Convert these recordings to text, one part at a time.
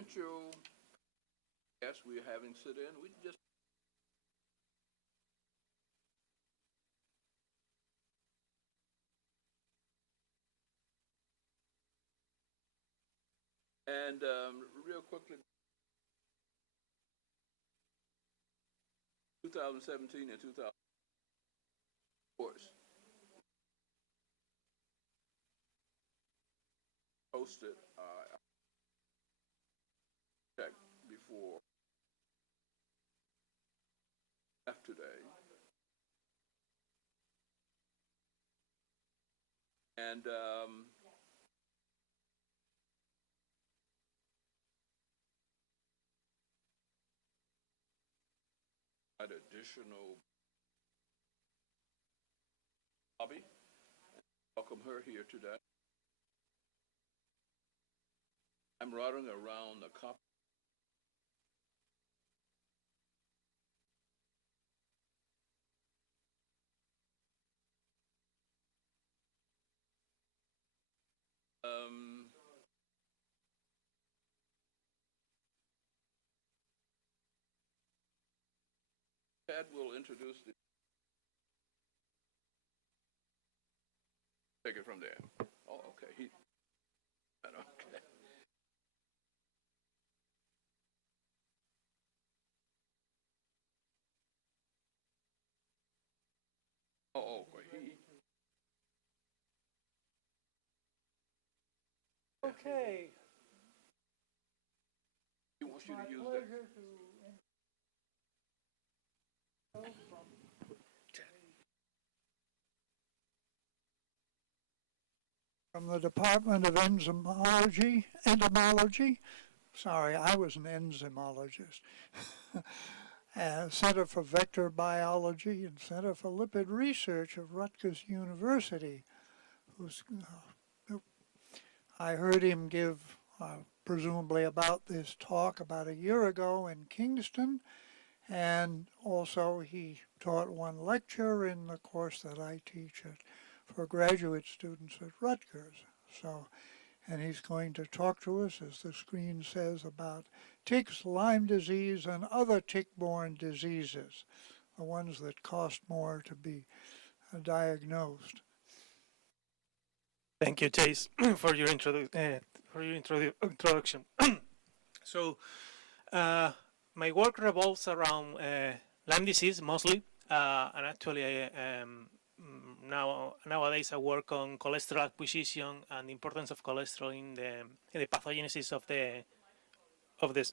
potential, yes, we're having sit-in. We just and real quickly, 2017 and 2000 course posted check before left today, and additional Bobby. Welcome her here today. I'm routing around the copy. Chad will introduce the. Take it from there. Oh, okay. Okay. Oh, he. Okay. He wants you to use that. From the Department of Entomology. Sorry, I was an enzymologist. Center for Vector Biology and Center for Lipid Research of Rutgers University. I heard him give, presumably about this talk about a year ago in Kingston, and also he taught one lecture in the course that I teach for graduate students at Rutgers. So, and he's going to talk to us, as the screen says, about ticks, Lyme disease, and other tick-borne diseases, the ones that cost more to be diagnosed. Thank you, Chase, for your introduction. So, my work revolves around Lyme disease mostly, and actually, nowadays I work on cholesterol acquisition and the importance of cholesterol in the pathogenesis of this.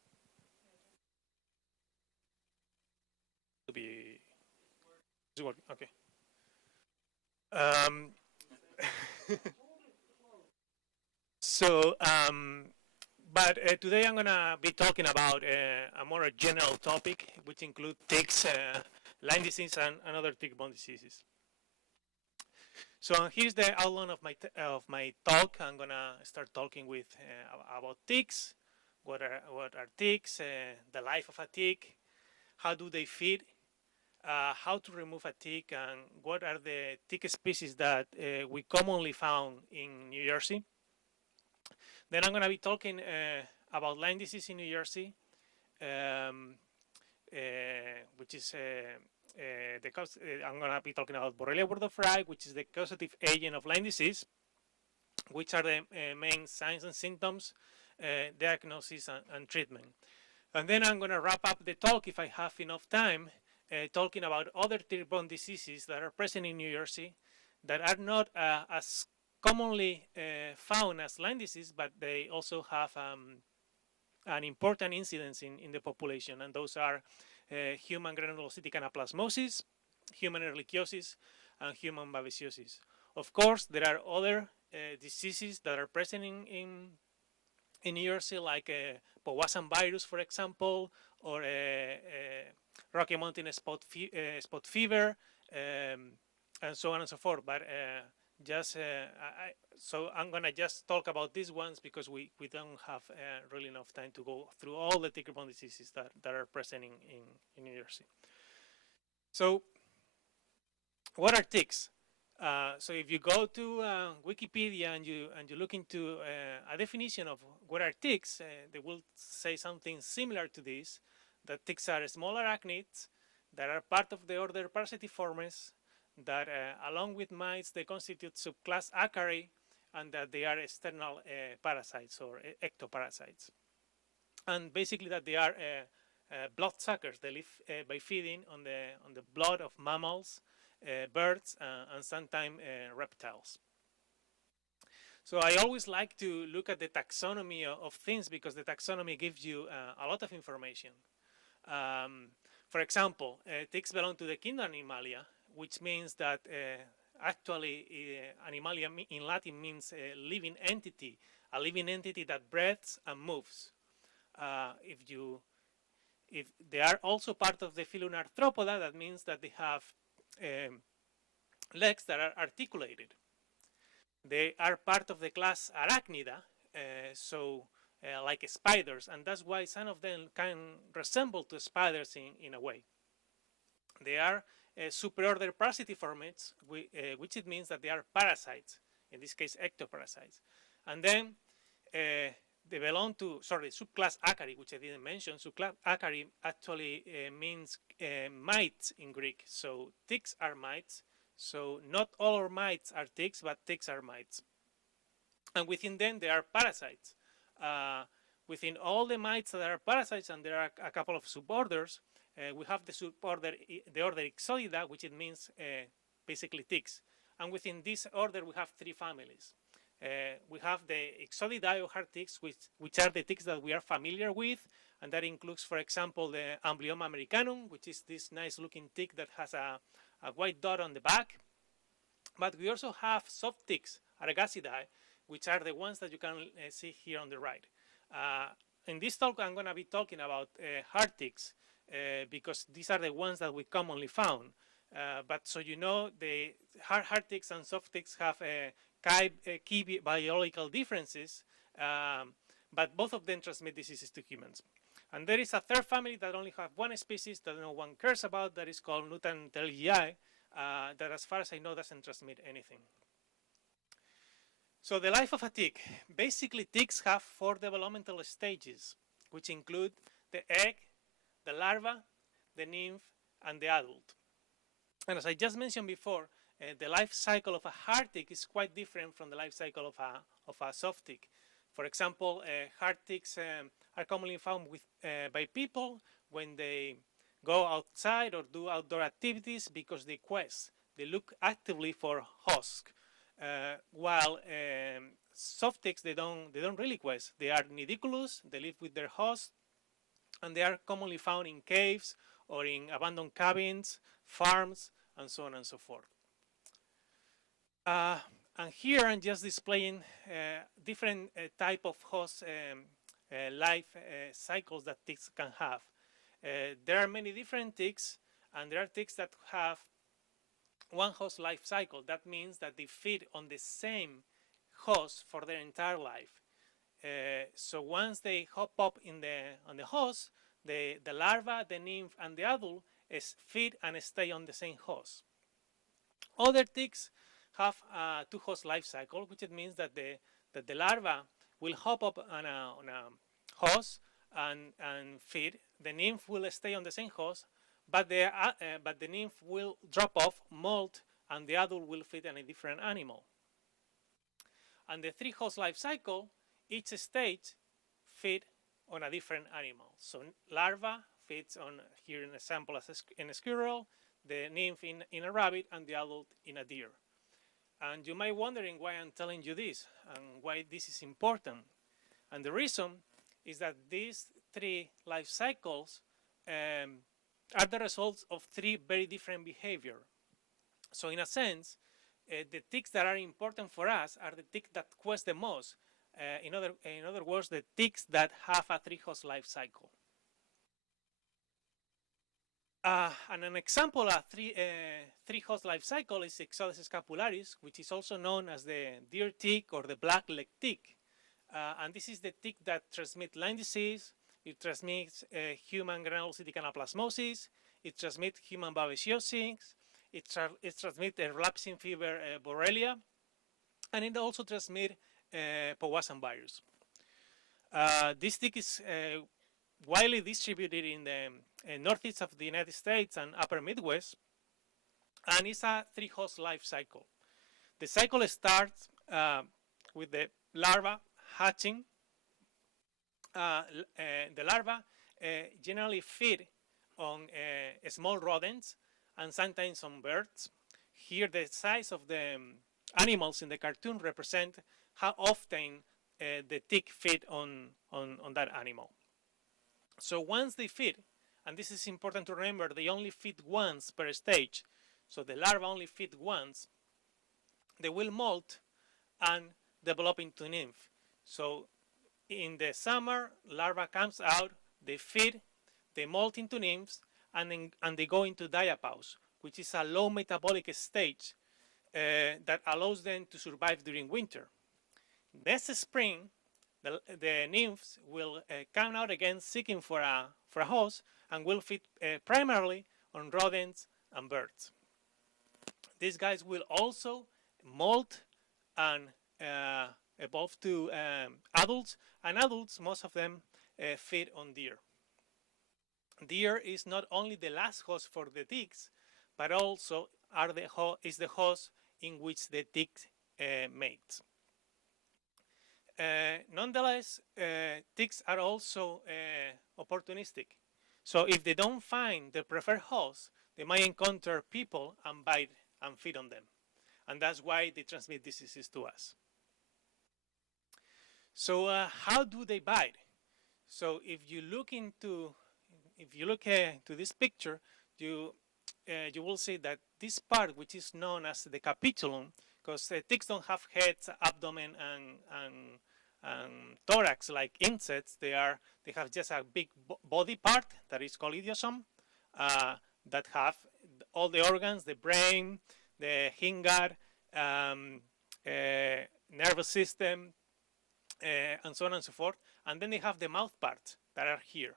Okay. So, but today I'm gonna be talking about a more general topic, which includes ticks, Lyme disease, and other tick-borne diseases. So here's the outline of my talk. I'm gonna start talking with about ticks. What are ticks? The life of a tick. How do they feed? How to remove a tick, and what are the tick species that we commonly found in New Jersey. Then I'm going to be talking about Lyme disease in New Jersey, which is the cause. I'm going to be talking about Borrelia burgdorferi, which is the causative agent of Lyme disease, which are the main signs and symptoms, diagnosis, and treatment. And then I'm going to wrap up the talk, if I have enough time, talking about other tick-borne diseases that are present in New Jersey that are not as commonly found as Lyme disease, but they also have an important incidence in the population, and those are human granulocytic anaplasmosis, human Ehrlichiosis, and human Babesiosis. Of course, there are other diseases that are present in New Jersey, like Powassan virus, for example, or Rocky Mountain spot fever, and so on and so forth. But so I'm gonna just talk about these ones because we don't have really enough time to go through all the tick-borne diseases that are present in New Jersey. So, what are ticks? So if you go to Wikipedia and you look into a definition of what are ticks, they will say something similar to this, that ticks are small arachnids that are part of the order Parasitiformes, that along with mites they constitute subclass Acari, and that they are external parasites or ectoparasites. And basically that they are bloodsuckers. They live by feeding on the blood of mammals, birds, and sometimes reptiles. So I always like to look at the taxonomy of things, because the taxonomy gives you a lot of information. For example, ticks belong to the kingdom Animalia, which means that actually Animalia in Latin means a living entity that breathes and moves. If they are also part of the phylum Arthropoda, that means that they have legs that are articulated. They are part of the class Arachnida, like spiders, and that's why some of them can resemble to spiders in a way. They are superorder Parasitiformes, which it means that they are parasites, in this case ectoparasites. And then they belong to, subclass Acari, which I didn't mention. Subclass Acari actually means mites in Greek. So ticks are mites. So not all our mites are ticks, but ticks are mites. And within them, there are parasites. Within all the mites that are parasites, and there are a couple of suborders, we have the order Ixodida, which it means basically ticks. And within this order, we have three families. We have the Ixodidae or hard ticks, which are the ticks that we are familiar with, and that includes, for example, the Amblyoma americanum, which is this nice-looking tick that has a white dot on the back. But we also have soft ticks, Aragacidae, which are the ones that you can see here on the right. In this talk, I'm going to be talking about hard ticks, because these are the ones that we commonly found. But so you know, the hard ticks and soft ticks have key biological differences, but both of them transmit diseases to humans. And there is a third family that only have one species that no one cares about, that is called Untitled Chapter, that as far as I know doesn't transmit anything. So the life of a tick. Basically, ticks have 4 developmental stages, which include the egg, the larva, the nymph, and the adult. And as I just mentioned before, the life cycle of a hard tick is quite different from the life cycle of a soft tick. For example, hard ticks are commonly found by people when they go outside or do outdoor activities because they quest. They look actively for hosts, while soft ticks they don't really quest. They are nidicolous. They live with their host, and they are commonly found in caves or in abandoned cabins, farms, and so on and so forth. And here I'm just displaying different type of host life cycles that ticks can have. There are many different ticks, and there are ticks that have one host life cycle. That means that they feed on the same host for their entire life. So once they hop up on the host, the larva, the nymph, and the adult feed and stay on the same host. Other ticks have a 2-host life cycle, which it means that the larva will hop up on a host and feed. The nymph will stay on the same host, but the nymph will drop off, molt, and the adult will feed on a different animal. And the 3-host life cycle, each stage feed on a different animal. So larva feeds on, here in a sample as in a squirrel, the nymph in a rabbit, and the adult in a deer. And you might be wondering why I'm telling you this and why this is important. And the reason is that these 3 life cycles are the results of 3 very different behavior. So in a sense, the ticks that are important for us are the ticks that quest the most. In other words, the ticks that have a 3-host life cycle. And an example of 3-host life cycle is Ixodes scapularis, which is also known as the deer tick or the black-leg tick. And this is the tick that transmits Lyme disease. It transmits human granulocytic anaplasmosis. It transmits human babesiosis. it transmits relapsing fever Borrelia, and it also transmits Powassan virus. This tick is widely distributed in the northeast of the United States and upper Midwest, and it's a 3-host life cycle. The cycle starts with the larva hatching. The larvae generally feed on small rodents and sometimes on birds. Here the size of the animals in the cartoon represent how often the tick feed on that animal. So once they feed, and this is important to remember, they only feed once per stage, so the larvae only feed once, they will molt and develop into nymph. So in the summer, larva comes out, they feed, they molt into nymphs, and they go into diapause, which is a low metabolic stage that allows them to survive during winter. Next spring, the nymphs will come out again seeking for a host and will feed primarily on rodents and birds. These guys will also molt and evolve to adults, and adults, most of them feed on deer. Deer is not only the last host for the ticks, but also is the host in which the tick mates. Nonetheless, ticks are also opportunistic. So if they don't find the preferred host, they might encounter people and bite and feed on them. And that's why they transmit diseases to us. So how do they bite? So if you look into this picture, you will see that this part, which is known as the capitulum, because ticks don't have heads, abdomen, and thorax like insects. They have just a big body part that is called idiosome, that have all the organs, the brain, the hindgut, nervous system, and so on and so forth. And then they have the mouth parts that are here.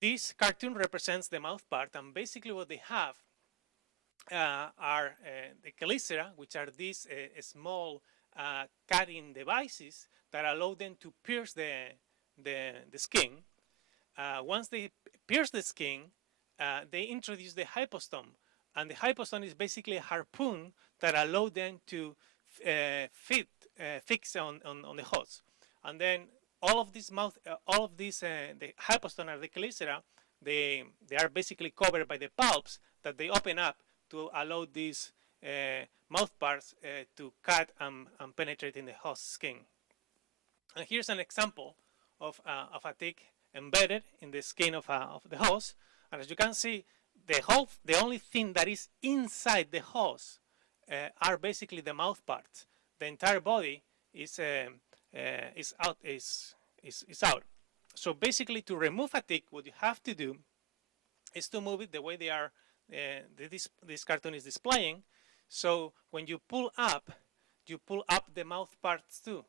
This cartoon represents the mouth part, and basically what they have are the chelicera, which are these small cutting devices that allow them to pierce the skin. Once they pierce the skin, they introduce the hypostome, and the hypostome is basically a harpoon that allows them to fix on the host. And then all of these the hypostome and the chelicera, they are basically covered by the palps that they open up to allow these mouth parts to cut and penetrate in the host skin. And here's an example of a tick embedded in the skin of the host. And as you can see, the only thing that is inside the host are basically the mouth parts. The entire body is out. So basically, to remove a tick, what you have to do is to move it the way they are. This cartoon is displaying. So when you pull up the mouth parts too,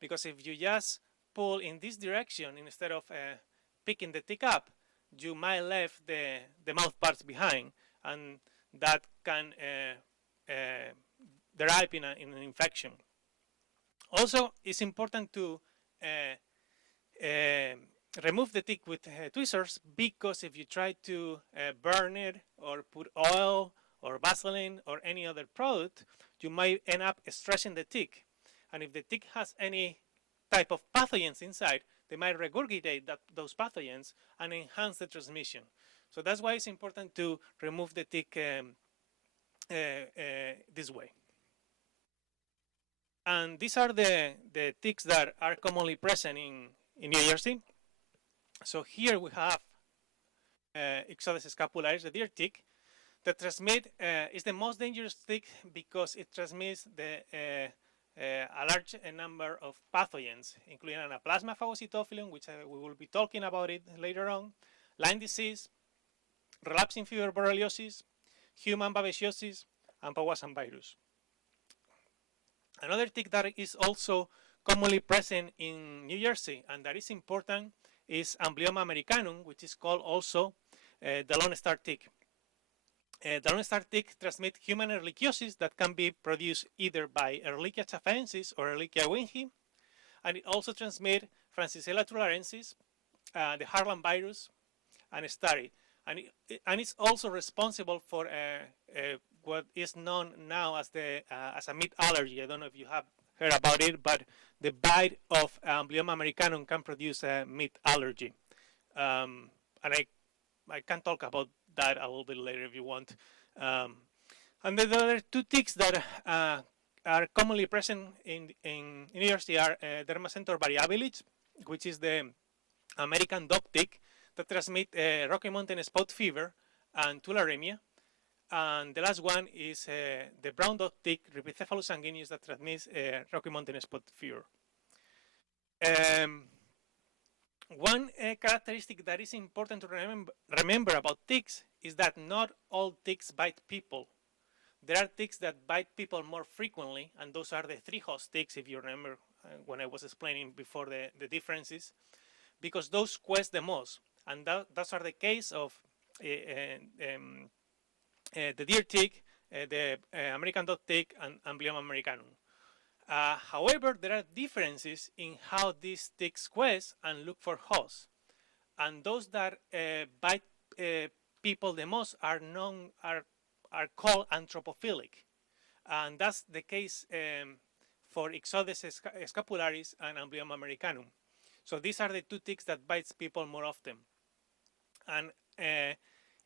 because if you just pull in this direction instead of picking the tick up, you might leave the mouth parts behind, and that can derive in an infection. Also, it's important to remove the tick with tweezers, because if you try to burn it or put oil or Vaseline or any other product, you might end up stressing the tick. And if the tick has any type of pathogens inside, they might regurgitate those pathogens and enhance the transmission. So that's why it's important to remove the tick this way. And these are the ticks that are commonly present in New Jersey. So here we have Ixodes scapularis, the deer tick, that is the most dangerous tick because it transmits a large number of pathogens, including Anaplasma phagocytophilum, which we will be talking about it later on, Lyme disease, relapsing fever borreliosis, human babesiosis, and Powassan virus. Another tick that is also commonly present in New Jersey and that is important is Amblyoma americanum, which is called also the Lone Star tick. The Lone Star tick transmit human ehrlichiosis that can be produced either by Ehrlichia chafensis or Ehrlichia winhi, and it also transmits Francisella tularensis, the Harlan virus, and Stari. And it's also responsible for what is known now as as a meat allergy. I don't know if you have heard about it, but the bite of Amblyomma americanum can produce a meat allergy. And I can talk about that a little bit later if you want. And the other two ticks that are commonly present in New Jersey are Dermacentor variabilis, which is the American dog tick that transmit Rocky Mountain spot fever and tularemia. And the last one is the brown dog tick, Rhipicephalus sanguineus, that transmits Rocky Mountain spot fever. One characteristic that is important to remember about ticks is that not all ticks bite people. There are ticks that bite people more frequently, and those are the 3-host ticks, if you remember when I was explaining before the differences, because those quest the most. And those are the case of the deer tick, the American dog tick, and Amblyomma americanum. However, there are differences in how these ticks quest and look for hosts. And those that bite people the most are called anthropophilic. And that's the case for Ixodes scapularis and Amblyomma americanum. So these are the two ticks that bites people more often. And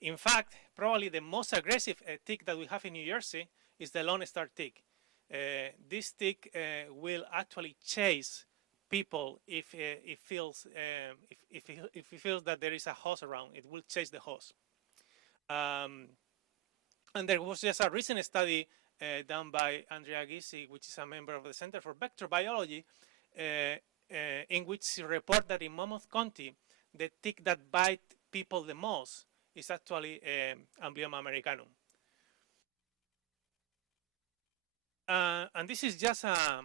in fact, probably the most aggressive tick that we have in New Jersey is the Lone Star tick. This tick will actually chase people if it feels that there is a host around. It will chase the host. And there was just a recent study done by Andrea Ghisi, which is a member of the Center for Vector Biology, in which she reported that in Monmouth County, the tick that bite people the most is actually Amblyomma americanum. And this is just a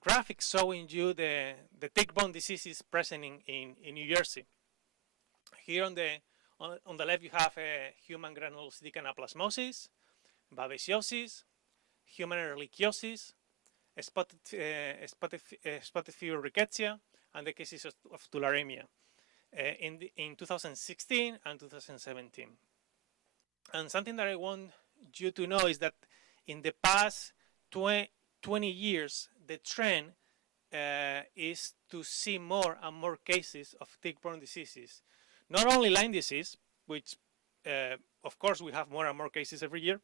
graphic showing you the tick-borne diseases present in New Jersey. Here on the left you have human granulocytic anaplasmosis, babesiosis, human ehrlichiosis, spotted fever rickettsia, and the cases of tularemia in 2016 and 2017. And something that I want you to know is that in the past 20 years, the trend is to see more and more cases of tick-borne diseases. Not only Lyme disease, which of course we have more and more cases every year,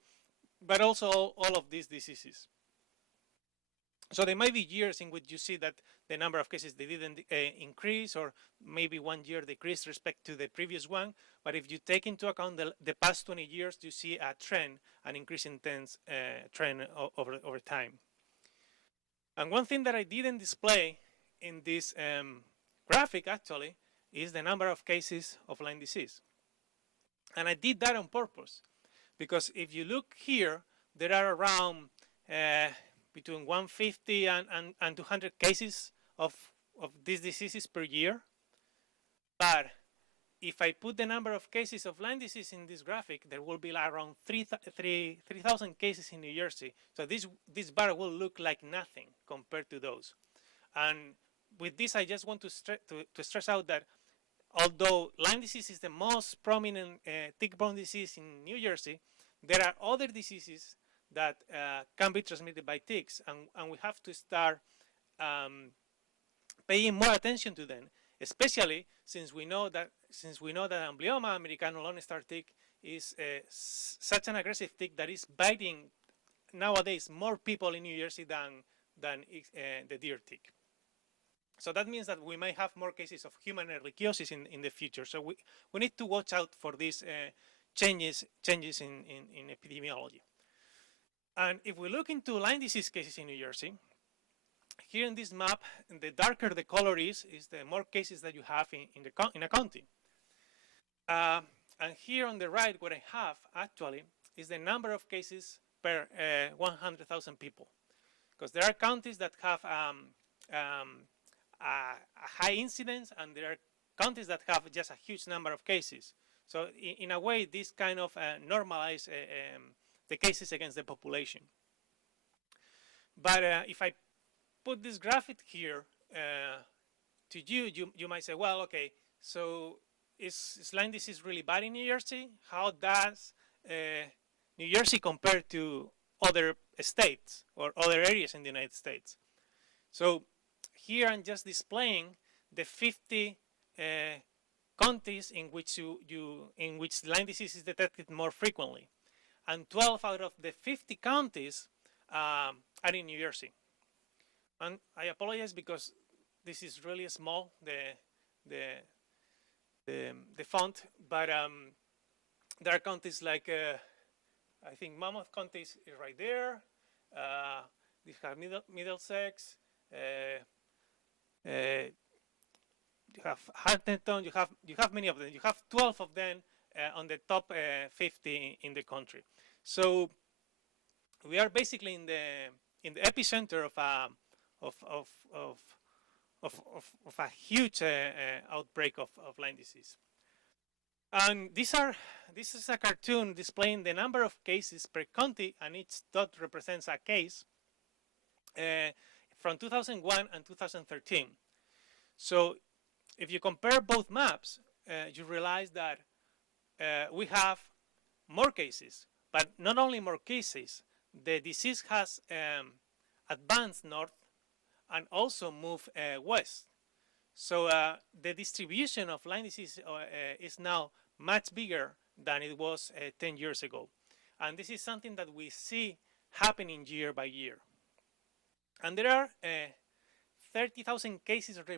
but also all of these diseases. So there might be years in which you see that the number of cases they didn't increase, or maybe one year decreased respect to the previous one. But if you take into account the past 20 years, you see a trend, an increasing trend over time. And one thing that I didn't display in this graphic actually is the number of cases of Lyme disease. And I did that on purpose, because if you look here, there are around between 150 and 200 cases of these diseases per year. But if I put the number of cases of Lyme disease in this graphic, there will be around 3,000 cases in New Jersey. So this bar will look like nothing compared to those. And with this, I just want to stress out that although Lyme disease is the most prominent tick-borne disease in New Jersey, there are other diseases that can be transmitted by ticks, and we have to start paying more attention to them, especially since we know that Amblyomma americanum Lone Star tick is such an aggressive tick that is biting nowadays more people in New Jersey than the deer tick. So that means that we may have more cases of human ehrlichiosis in the future. So we need to watch out for these changes in epidemiology. And if we look into Lyme disease cases in New Jersey, here in this map, the darker the color is the more cases that you have in a county. And here on the right, what I have actually is the number of cases per 100,000 people. Because there are counties that have a high incidence, and there are counties that have just a huge number of cases. So in a way, this kind of normalize the cases against the population. But if I put this graphic here to you might say, well, okay, so is Lyme disease really bad in New Jersey? How does New Jersey compare to other states or other areas in the United States? So here I'm just displaying the 50 counties in which in which Lyme disease is detected more frequently, and 12 out of the 50 counties are in New Jersey. And I apologize because this is really small, the font, but there are counties like I think Monmouth County is right there. You have Middlesex. You have Huntington. You have many of them. You have 12 of them on the top 50 in the country. So we are basically in the epicenter of a huge outbreak of Lyme disease. And this is a cartoon displaying the number of cases per county, and each dot represents a case from 2001 and 2013. So if you compare both maps, you realize that we have more cases, but not only more cases, the disease has advanced north and also moved west. So the distribution of Lyme disease is now much bigger than it was 10 years ago. And this is something that we see happening year by year. And there are 30,000 cases of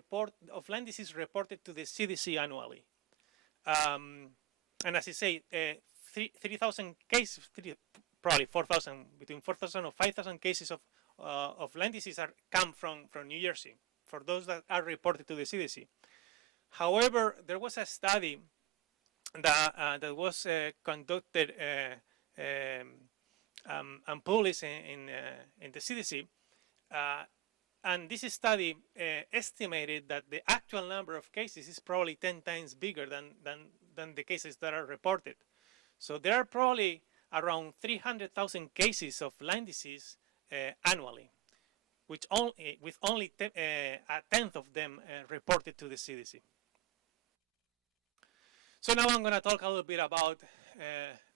Lyme disease reported to the CDC annually. And as I say, 3,000 cases, probably 4,000, between 4,000 or 5,000 cases of Lyme disease come from New Jersey, for those that are reported to the CDC. However, there was a study that was conducted and published in the CDC, and this study estimated that the actual number of cases is probably 10 times bigger than the cases that are reported. So there are probably around 300,000 cases of Lyme disease annually, with only a tenth of them reported to the CDC. So now I'm going to talk a little bit about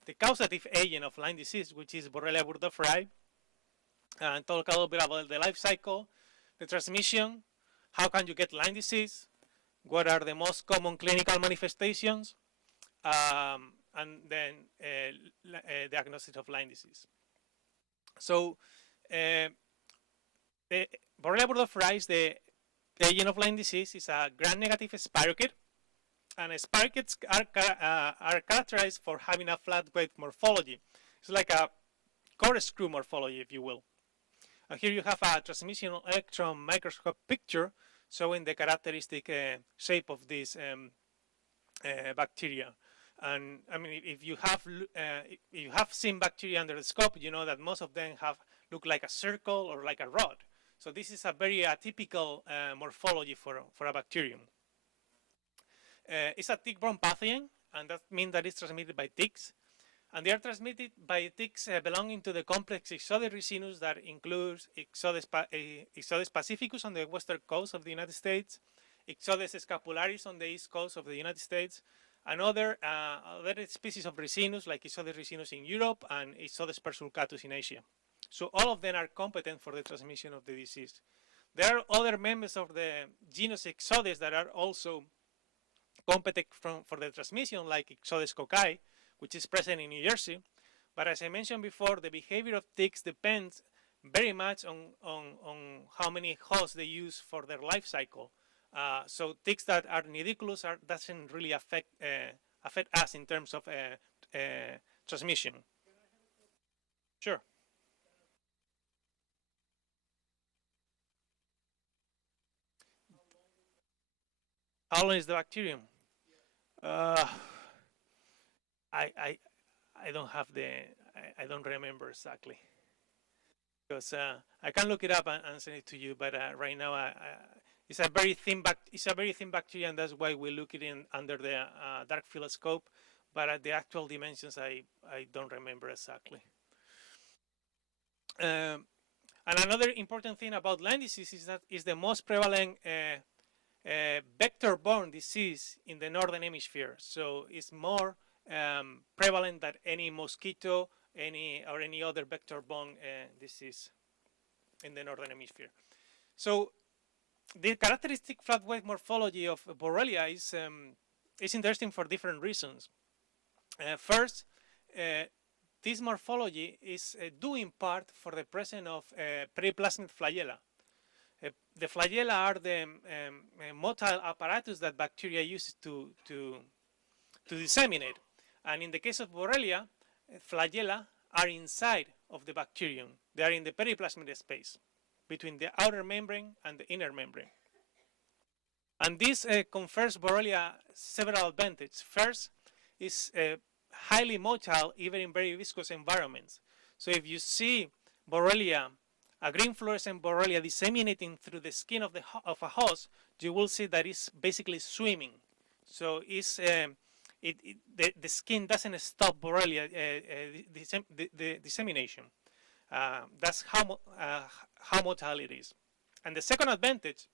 the causative agent of Lyme disease, which is Borrelia burgdorferi, and talk a little bit about the life cycle, the transmission, how can you get Lyme disease, what are the most common clinical manifestations, and then diagnosis of Lyme disease. So the Borrelia burgdorferi is the agent of Lyme disease. Is a gram-negative spirochete, and spirochetes are characterized for having a flat weight morphology. It's like a corkscrew morphology, if you will. And here you have a transmission electron microscope picture showing the characteristic shape of this bacteria. And I mean, if you have seen bacteria under the scope, you know that most of them look like a circle or like a rod. So this is a very atypical morphology for a bacterium. It's a tick-borne pathogen, and that means that it's transmitted by ticks. And they are transmitted by ticks belonging to the complex Ixodes ricinus that includes Ixodes pacificus on the western coast of the United States, Ixodes scapularis on the east coast of the United States, and other species of ricinus like Ixodes ricinus in Europe and Ixodes persulcatus in Asia. So all of them are competent for the transmission of the disease. There are other members of the genus Ixodes that are also competent for the transmission, like Ixodes cocci, which is present in New Jersey. But as I mentioned before, the behavior of ticks depends very much on how many hosts they use for their life cycle. So ticks that are nidicolous doesn't really affect us in terms of transmission. Sure. How long is the bacterium? I don't have I don't remember exactly, because I can look it up and send it to you. But right now, it's a very thin bacteria, and that's why we look it in under the dark field scope. but at the actual dimensions, I don't remember exactly. And another important thing about Lyme disease is that it's the most prevalent vector-borne disease in the northern hemisphere. So it's more prevalent than any mosquito, any other vector-borne disease in the northern hemisphere. So the characteristic flat wave morphology of Borrelia is interesting for different reasons. First, this morphology is due in part for the presence of periplasmid flagella. The flagella are the motile apparatus that bacteria use to disseminate. And in the case of Borrelia, flagella are inside of the bacterium. They are in the periplasmid space between the outer membrane and the inner membrane. And this confers Borrelia several advantages. First, is highly motile even in very viscous environments. So if you see Borrelia, a green fluorescent Borrelia disseminating through the skin of a host, you will see that it's basically swimming. So it's the skin doesn't stop Borrelia the dissemination. That's how motile it is. And the second advantage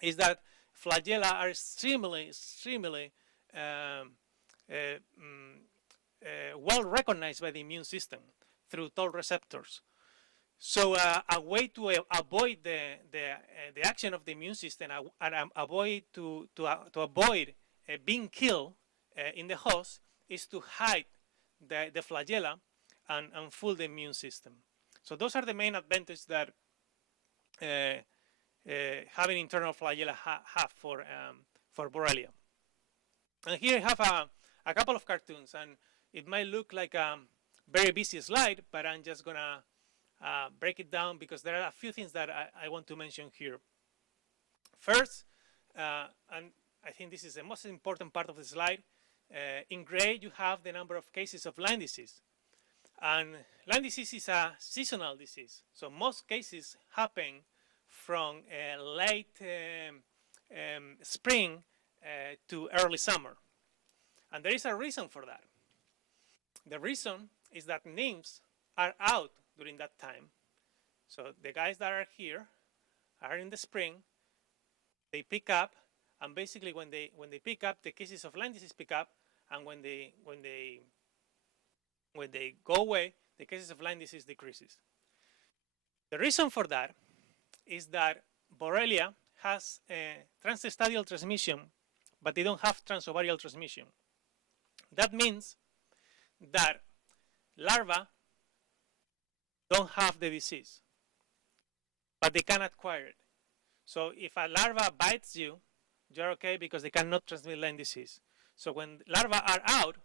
is that flagella are extremely well recognized by the immune system through Toll receptors. So a way to avoid the action of the immune system and avoid to avoid being killed in the host is to hide the flagella and fool the immune system. So those are the main advantages that having internal flagella have for Borrelia. And here I have a couple of cartoons, and it might look like a very busy slide, but I'm just gonna break it down because there are a few things that I want to mention here. First, and I think this is the most important part of the slide, in gray you have the number of cases of Lyme disease. And Lyme disease is a seasonal disease, so most cases happen from late spring to early summer. And there is a reason for that. The reason is that nymphs are out during that time. So the guys that are here are in the spring, they pick up, and basically when they pick up, the cases of Lyme disease pick up, and when they go away, the cases of Lyme disease decreases. The reason for that is that Borrelia has transstadial transmission, but they don't have transovarial transmission. That means that larvae don't have the disease, but they can acquire it. So if a larva bites you, you're okay because they cannot transmit Lyme disease. So when larvae are out,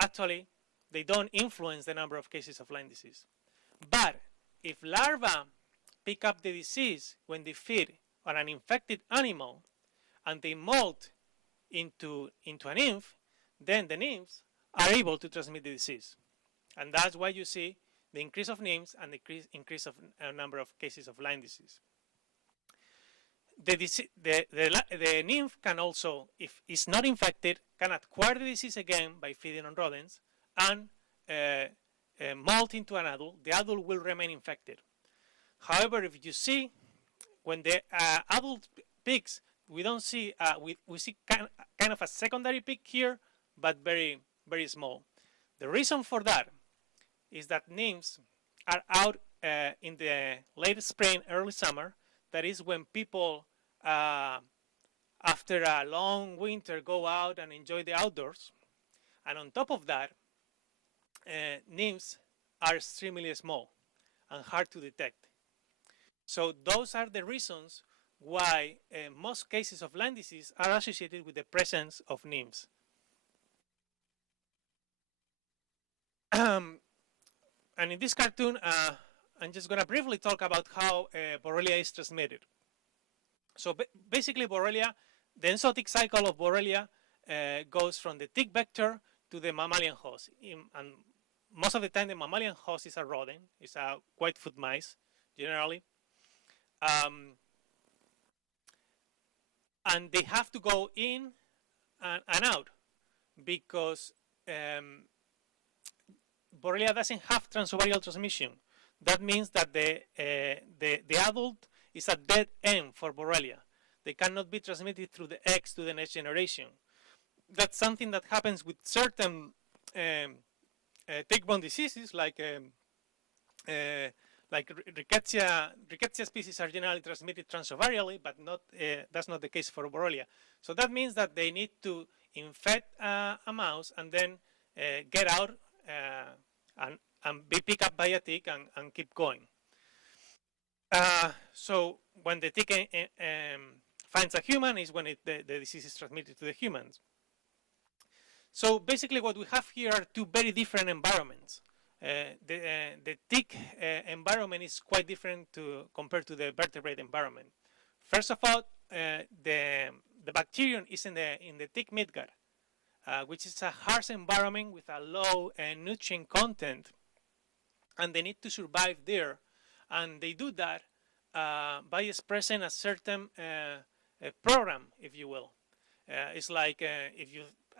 actually, they don't influence the number of cases of Lyme disease. But if larvae pick up the disease when they feed on an infected animal and they molt into a nymph, then the nymphs are able to transmit the disease. And that's why you see the increase of nymphs and the increase of number of cases of Lyme disease. The nymph can also, if it's not infected, can acquire the disease again by feeding on rodents and molt into an adult. The adult will remain infected. However, if you see, when the adult peaks, we don't see, we see kind of a secondary peak here, but very, very small. The reason for that is that nymphs are out in the late spring, early summer. That is when people, after a long winter, go out and enjoy the outdoors. And on top of that, nymphs are extremely small and hard to detect. So those are the reasons why most cases of Lyme disease are associated with the presence of nymphs. And in this cartoon, I'm just going to briefly talk about how Borrelia is transmitted. So basically, Borrelia, the enzootic cycle of Borrelia goes from the tick vector to the mammalian host. And most of the time, the mammalian host is a rodent. It's a whitefoot mice, generally. And they have to go in and out because Borrelia doesn't have transovarial transmission. That means that the adult is a dead end for Borrelia. They cannot be transmitted through the eggs to the next generation. That's something that happens with certain tick-borne diseases, like rickettsia species are generally transmitted transovarially, but not that's not the case for Borrelia. So that means that they need to infect a mouse and then get out and be picked up by a tick and keep going. So when the tick finds a human is when the disease is transmitted to the humans. So basically what we have here are two very different environments. The tick environment is quite different compared to the vertebrate environment. First of all, the bacterium is in the tick midgut, which is a harsh environment with a low nutrient content, and they need to survive there. And they do that by expressing a certain program, if you will. It's like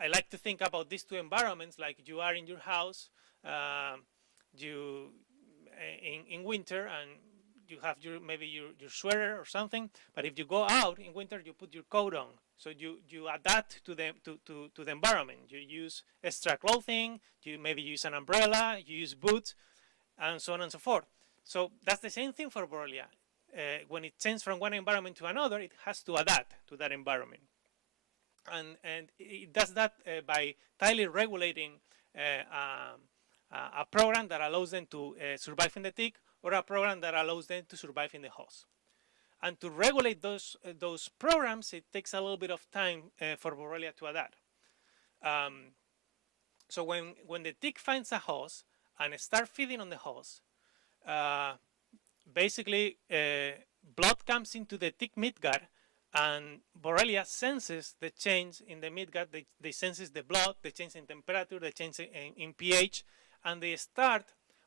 I like to think about these two environments, like you are in your house, in winter, and you have maybe your sweater or something. But if you go out in winter, you put your coat on. So you adapt to the environment. You use extra clothing. You maybe use an umbrella. You use boots, and so on and so forth. So that's the same thing for Borrelia. When it changes from one environment to another, it has to adapt to that environment. And it does that by tightly regulating a program that allows them to survive in the tick, or a program that allows them to survive in the host. And to regulate those programs, it takes a little bit of time for Borrelia to adapt. So when the tick finds a host and starts feeding on the host, basically blood comes into the tick midgut, and Borrelia senses the change in the midgut. They senses the blood, the change in temperature, the change in pH, and they start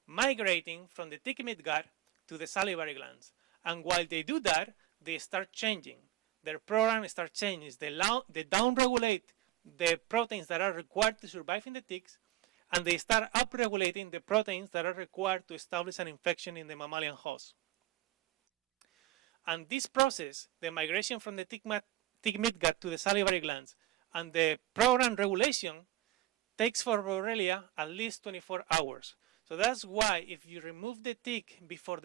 migrating from the tick midgut to the salivary glands. And while they do that, they start changing. Their program starts changing. They down-regulate the proteins that are required to survive in the ticks, and they start up-regulating the proteins that are required to establish an infection in the mammalian host. And this process, the migration from the tick midgut to the salivary glands, and the program regulation takes for Borrelia at least 24 hours. So that's why if you remove the tick before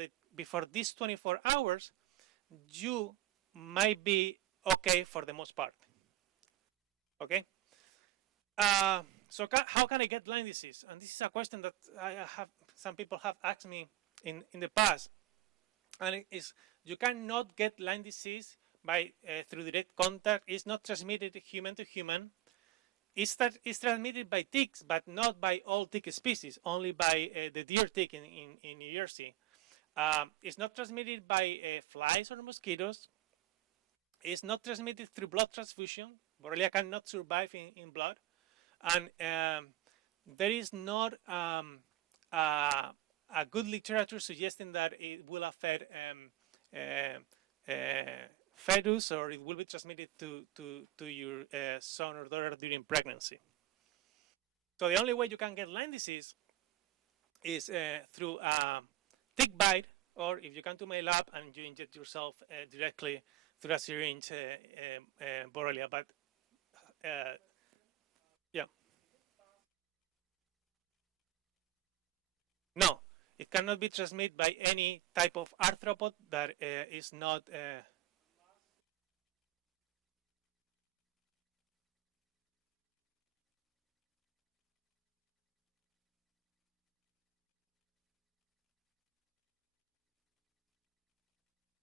these 24 hours, you might be okay for the most part. Okay? So how can I get Lyme disease? And this is a question that some people have asked me in the past. And it is, you cannot get Lyme disease through direct contact. It's not transmitted human to human. It's transmitted by ticks, but not by all tick species, only by the deer tick in New Jersey. It's not transmitted by flies or mosquitoes. It's not transmitted through blood transfusion. Borrelia cannot survive in blood. And there is not a good literature suggesting that it will affect fetus, or it will be transmitted to your son or daughter during pregnancy. So the only way you can get Lyme disease is through a tick bite, or if you come to my lab and you inject yourself directly through a syringe Borrelia. But yeah. No, it cannot be transmitted by any type of arthropod that is not.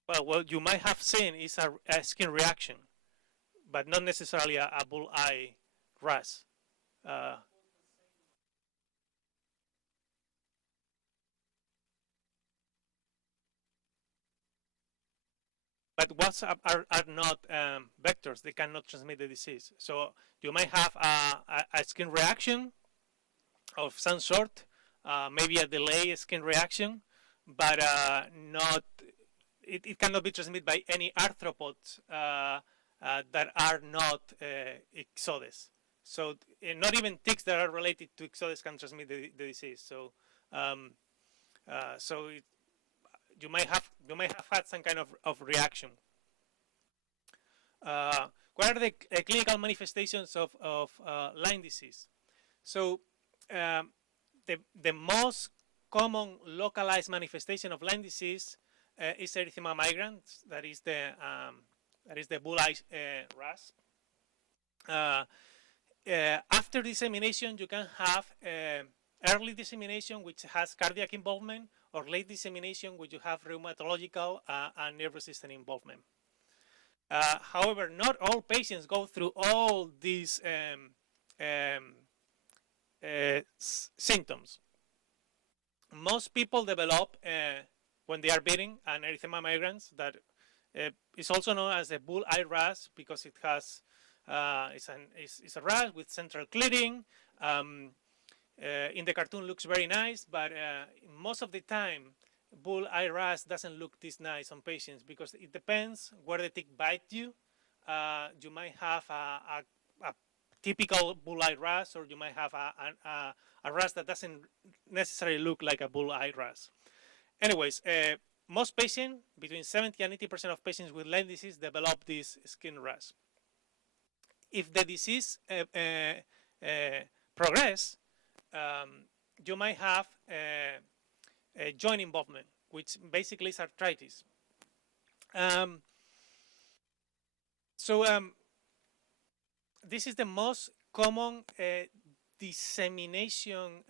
Well, what you might have seen is a skin reaction, but not necessarily a bull-eye rash. But WhatsApp are not vectors. They cannot transmit the disease. So you might have a skin reaction of some sort, maybe a delayed skin reaction, but it cannot be transmitted by any arthropods that are not Ixodes. So not even ticks that are related to ixodes can transmit the disease. So you might have had some kind of reaction. What are the clinical manifestations of Lyme disease? So the most common localized manifestation of Lyme disease is erythema migrans. That is the bull-eye rasp. After dissemination, you can have early dissemination, which has cardiac involvement, or late dissemination, which you have rheumatological and nervous system involvement. However, not all patients go through all these symptoms. Most people develop, when they are bitten, an erythema migrans that is also known as a bull-eye rash because it has it's a rash with central clearing. In the cartoon looks very nice, but most of the time bull-eye rash doesn't look this nice on patients because it depends where the tick bite you. You might have a typical bull-eye rash, or you might have a rash that doesn't necessarily look like a bull-eye rash. Anyways, most patients, between 70 and 80% of patients with Lyme disease develop this skin rash. If the disease progress, you might have a joint involvement, which basically is arthritis. This is the most common dissemination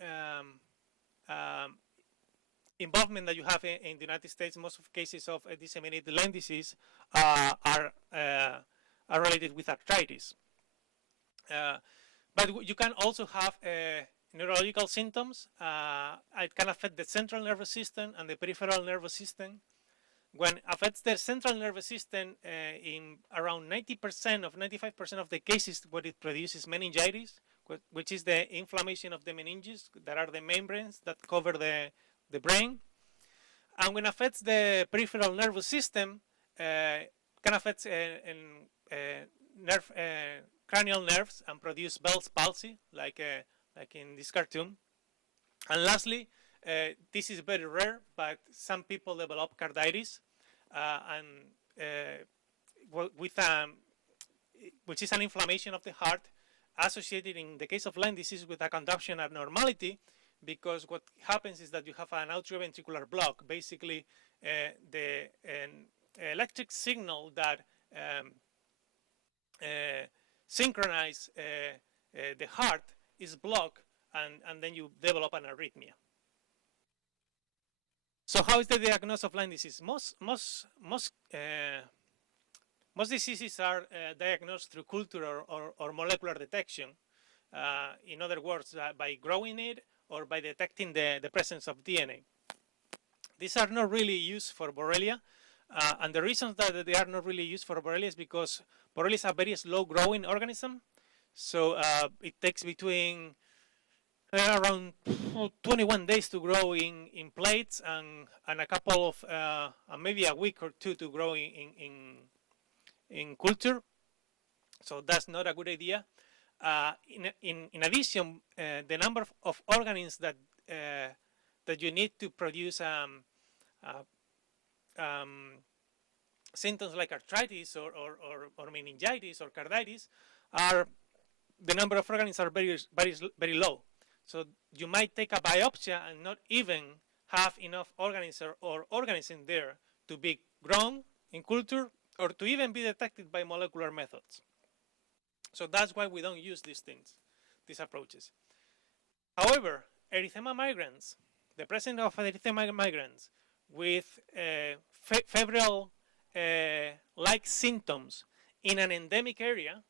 involvement that you have in the United States. Most of cases of disseminated Lyme disease are related with arthritis. But you can also have neurological symptoms. It can affect the central nervous system and the peripheral nervous system. When it affects the central nervous system, in around 90% of 95% of the cases, what it produces meningitis, which is the inflammation of the meninges that are the membranes that cover the brain. And when it affects the peripheral nervous system, can affect cranial nerves and produce Bell's palsy, like in this cartoon. And lastly, this is very rare, but some people develop carditis, which is an inflammation of the heart associated in the case of Lyme disease with a conduction abnormality, because what happens is that you have an atrioventricular block. Basically, the electric signal that synchronize the heart is blocked, and then you develop an arrhythmia. So how is the diagnosis of Lyme disease? Most diseases are diagnosed through culture or molecular detection. In other words, by growing it or by detecting the presence of DNA. These are not really used for Borrelia, and the reason that they are not really used for Borrelia is because Borrelia is a very slow-growing organism, so it takes between around 21 days to grow in plates, and a couple of maybe a week or two to grow in culture. So that's not a good idea. In addition, the number of organisms that you need to produce symptoms like arthritis or meningitis or carditis the number of organisms are very low. So you might take a biopsy and not even have enough organisms or organisms there to be grown in culture or to even be detected by molecular methods. So that's why we don't use these things, these approaches. However, erythema migrans, the presence of erythema migrans with febrile like symptoms in an endemic area,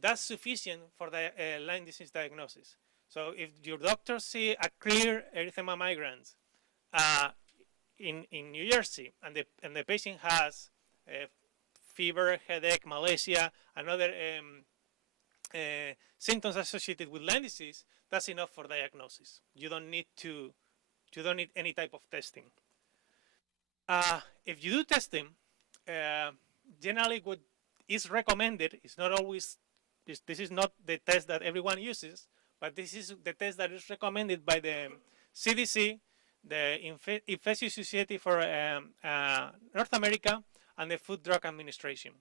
that's sufficient for the Lyme disease diagnosis. So if your doctor see a clear erythema migrans in New Jersey, and the patient has fever, headache, malaise, and other symptoms associated with Lyme disease, that's enough for diagnosis. You don't need any type of testing. If you do testing, generally what is recommended is not always This is not the test that everyone uses, but this is the test that is recommended by the CDC, the Infectious Society for North America, and the Food Drug Administration.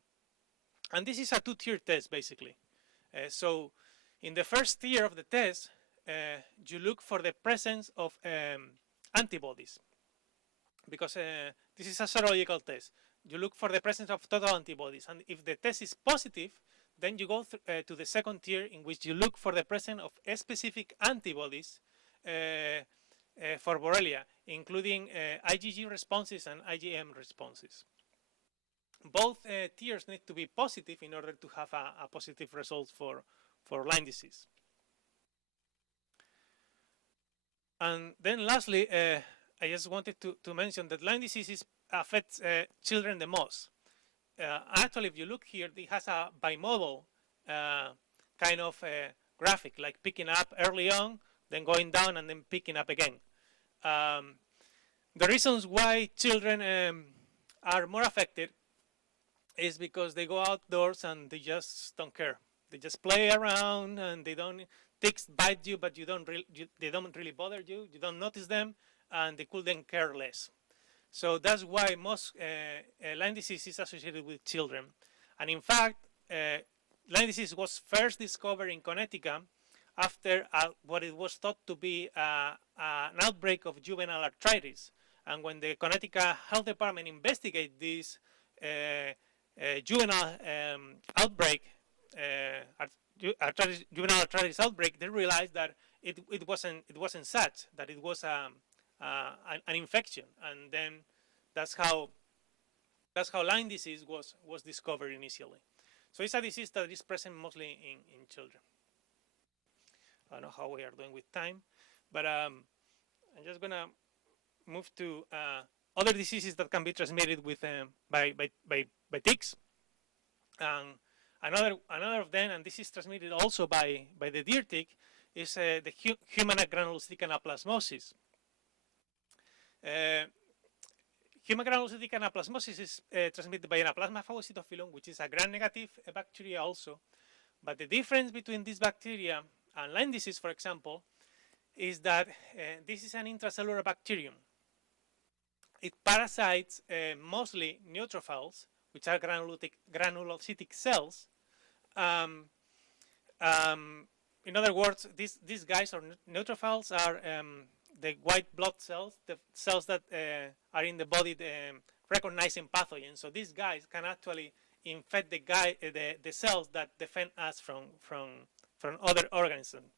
And this is a two-tier test, basically. So in the first tier of the test, you look for the presence of antibodies, because this is a serological test. You look for the presence of total antibodies, and if the test is positive, then you go to the second tier, in which you look for the presence of specific antibodies for Borrelia, including IgG responses and IgM responses. Both tiers need to be positive in order to have a positive result for Lyme disease. And then lastly, I just wanted to mention that Lyme disease affects children the most. Actually, if you look here, it has a bimodal kind of graphic, like picking up early on, then going down, and then picking up again. The reasons why children are more affected is because they go outdoors and they just don't care. They just play around, and they don't. Ticks bite you, but they don't really bother you. You don't notice them, and they couldn't care less. So that's why most Lyme disease is associated with children. And in fact, Lyme disease was first discovered in Connecticut after what it was thought to be an outbreak of juvenile arthritis. And when the Connecticut Health Department investigated this juvenile outbreak, juvenile arthritis outbreak, they realized that it wasn't such, that it was an infection, and then that's how Lyme disease was discovered initially. So it's a disease that is present mostly in children. I don't know how we are doing with time, but I'm just gonna move to other diseases that can be transmitted with by ticks. Another of them, and this is transmitted also by the deer tick, is the human granulocytic anaplasmosis. Human granulocytic anaplasmosis is transmitted by Anaplasma phagocytophilum, which is a gram-negative bacteria also. But the difference between this bacteria and Lyme disease, for example, is that this is an intracellular bacterium. It parasites mostly neutrophils, which are granulocytic cells. In other words, these guys, or neutrophils, are the white blood cells, the cells that are in the body recognizing pathogens. So these guys can actually infect the cells that defend us from other organisms.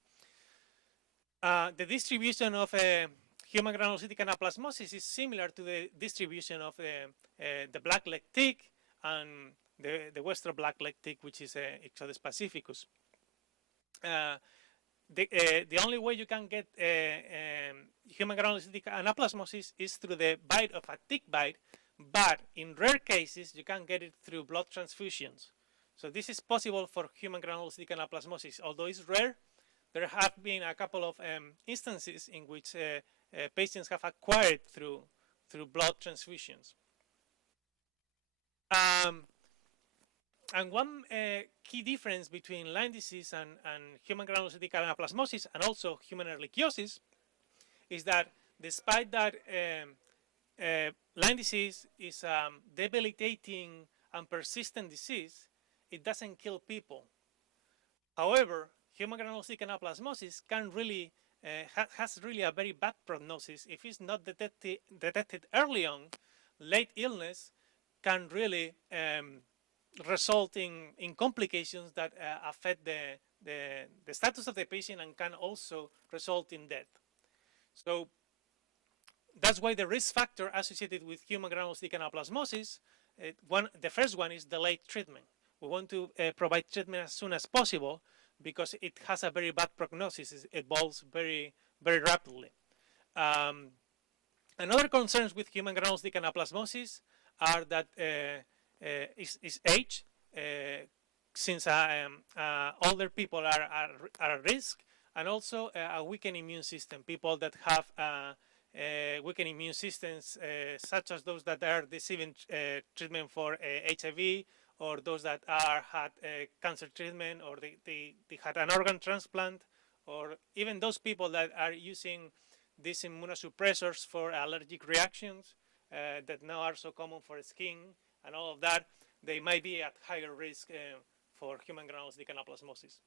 The distribution of human granulocytic anaplasmosis is similar to the distribution of the black-leg tick and the western black-leg tick, which is Ixodes pacificus. The only way you can get human granulocytic anaplasmosis is through the bite of a tick bite, but in rare cases you can get it through blood transfusions. So this is possible for human granulocytic anaplasmosis. Although it's rare, there have been a couple of instances in which patients have acquired through blood transfusions. And one key difference between Lyme disease and human granulocytic anaplasmosis, and also human ehrlichiosis, is that despite that Lyme disease is a debilitating and persistent disease, it doesn't kill people. However, human granulocytic anaplasmosis can really has really a very bad prognosis. If it's not detected early on, late illness can really result in complications that affect the status of the patient and can also result in death. So that's why the risk factor associated with human granulocytic anaplasmosis, the first one is delayed treatment. We want to provide treatment as soon as possible because it has a very bad prognosis. It evolves very, very rapidly. Another concerns with human granulocytic anaplasmosis are that is age, since older people are at risk, and also a weakened immune system. People that have weakened immune systems, such as those that are receiving treatment for HIV or those that had cancer treatment, or they had an organ transplant, or even those people that are using these immunosuppressors for allergic reactions that now are so common for skin and all of that, they might be at higher risk for human granulocytic lichen anaplasmosis.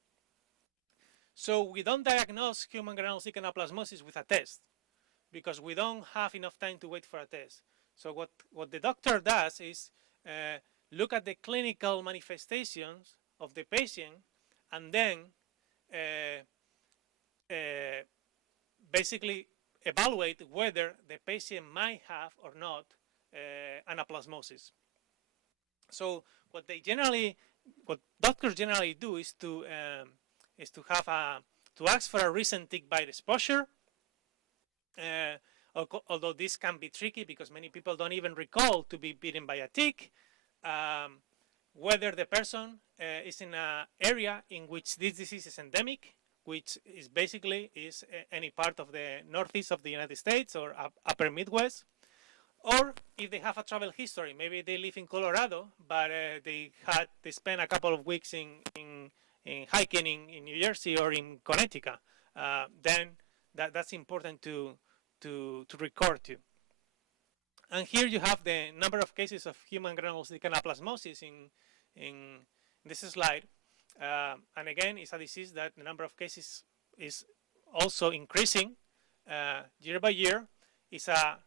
So we don't diagnose human granulocytic lichen anaplasmosis with a test because we don't have enough time to wait for a test. So what the doctor does is look at the clinical manifestations of the patient and then basically evaluate whether the patient might have or not anaplasmosis. So what doctors generally do is to ask for a recent tick bite exposure. Although this can be tricky because many people don't even recall to be bitten by a tick. Whether the person is in an area in which this disease is endemic, which is basically any part of the northeast of the United States or upper Midwest, or if they have a travel history. Maybe they live in Colorado, but they spent a couple of weeks in hiking in New Jersey or in Connecticut. Then that's important to record to. And here you have the number of cases of human granulocytic lichen anaplasmosis in this slide. And again, it's a disease that the number of cases is also increasing year by year. It's a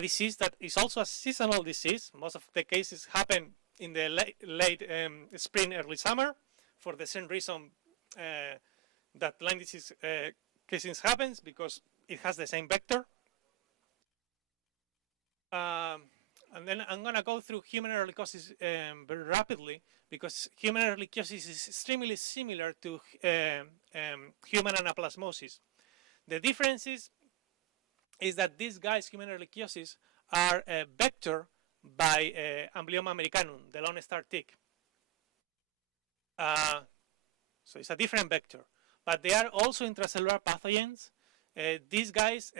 disease that is also a seasonal disease. Most of the cases happen in the late spring, early summer, for the same reason that Lyme disease cases happens, because it has the same vector. And then I'm going to go through human ehrlichiosis very rapidly, because human ehrlichiosis is extremely similar to human anaplasmosis. The difference is that these guys, human ehrlichiosis, are vector by Amblyomma americanum, the lone star tick. So it's a different vector. But they are also intracellular pathogens. These guys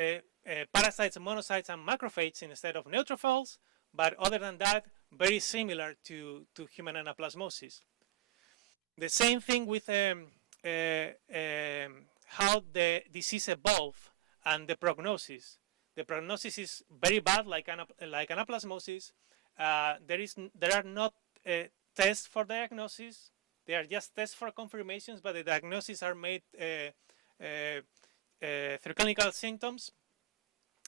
parasites, monocytes, and macrophages instead of neutrophils. But other than that, very similar to human anaplasmosis. The same thing with how the disease evolved and the prognosis. The prognosis is very bad, like anaplasmosis. There are not tests for diagnosis. They are just tests for confirmations, but the diagnoses are made through clinical symptoms.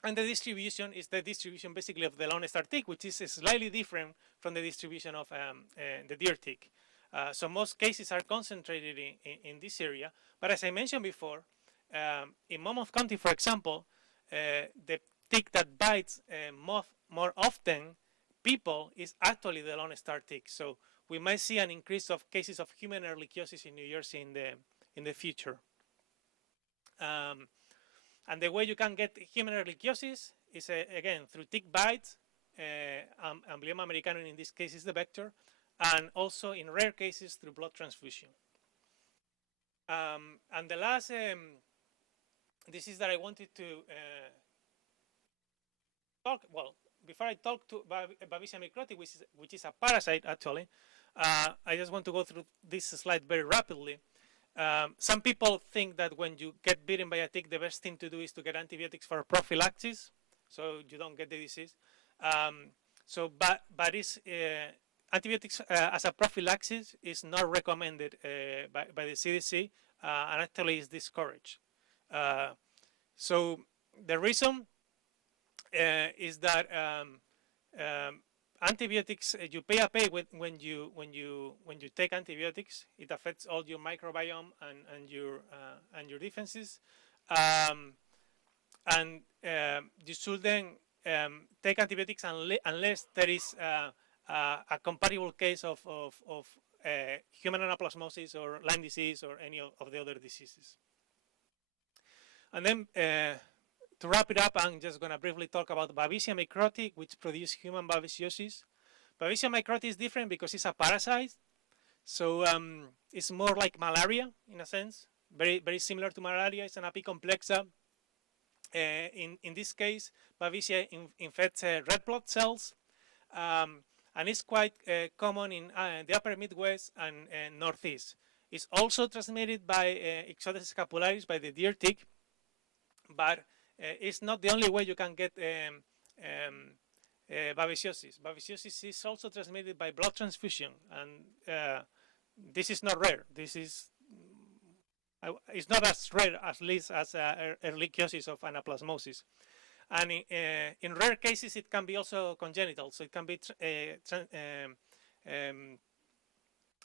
And the distribution is the distribution basically of the lone star tick, which is slightly different from the distribution of the deer tick. So most cases are concentrated in this area. But as I mentioned before, in Monmouth County, for example, the tick that bites more often people is actually the lone star tick. So we might see an increase of cases of human ehrlichiosis in New Jersey in the future. And the way you can get human ehrlichiosis is, again, through tick bites. Amblyomma americanum in this case is the vector, and also in rare cases through blood transfusion. And the last disease that I wanted to talk, well, before I talk to Babesia microti, which is a parasite actually, I just want to go through this slide very rapidly. Some people think that when you get bitten by a tick, the best thing to do is to get antibiotics for prophylaxis, so you don't get the disease. But antibiotics as a prophylaxis is not recommended by the CDC, and actually is discouraged. So the reason is that antibiotics, you pay when you take antibiotics. It affects all your microbiome and your defenses, and you shouldn't take antibiotics unless there is a comparable case of human anaplasmosis or Lyme disease or any of the other diseases. And then to wrap it up, I'm just going to briefly talk about Babesia microti, which produces human babesiosis. Babesia microti is different because it's a parasite, so it's more like malaria in a sense, very similar to malaria. It's an apicomplexa. In this case, Babesia infects red blood cells, and it's quite common in the upper Midwest and Northeast. It's also transmitted by Ixodes scapularis, by the deer tick, but it's not the only way you can get babesiosis. Babesiosis is also transmitted by blood transfusion, and this is not rare. This is it's not as rare, at least, as ehrlichiosis of anaplasmosis. And in rare cases, it can be also congenital, so it can be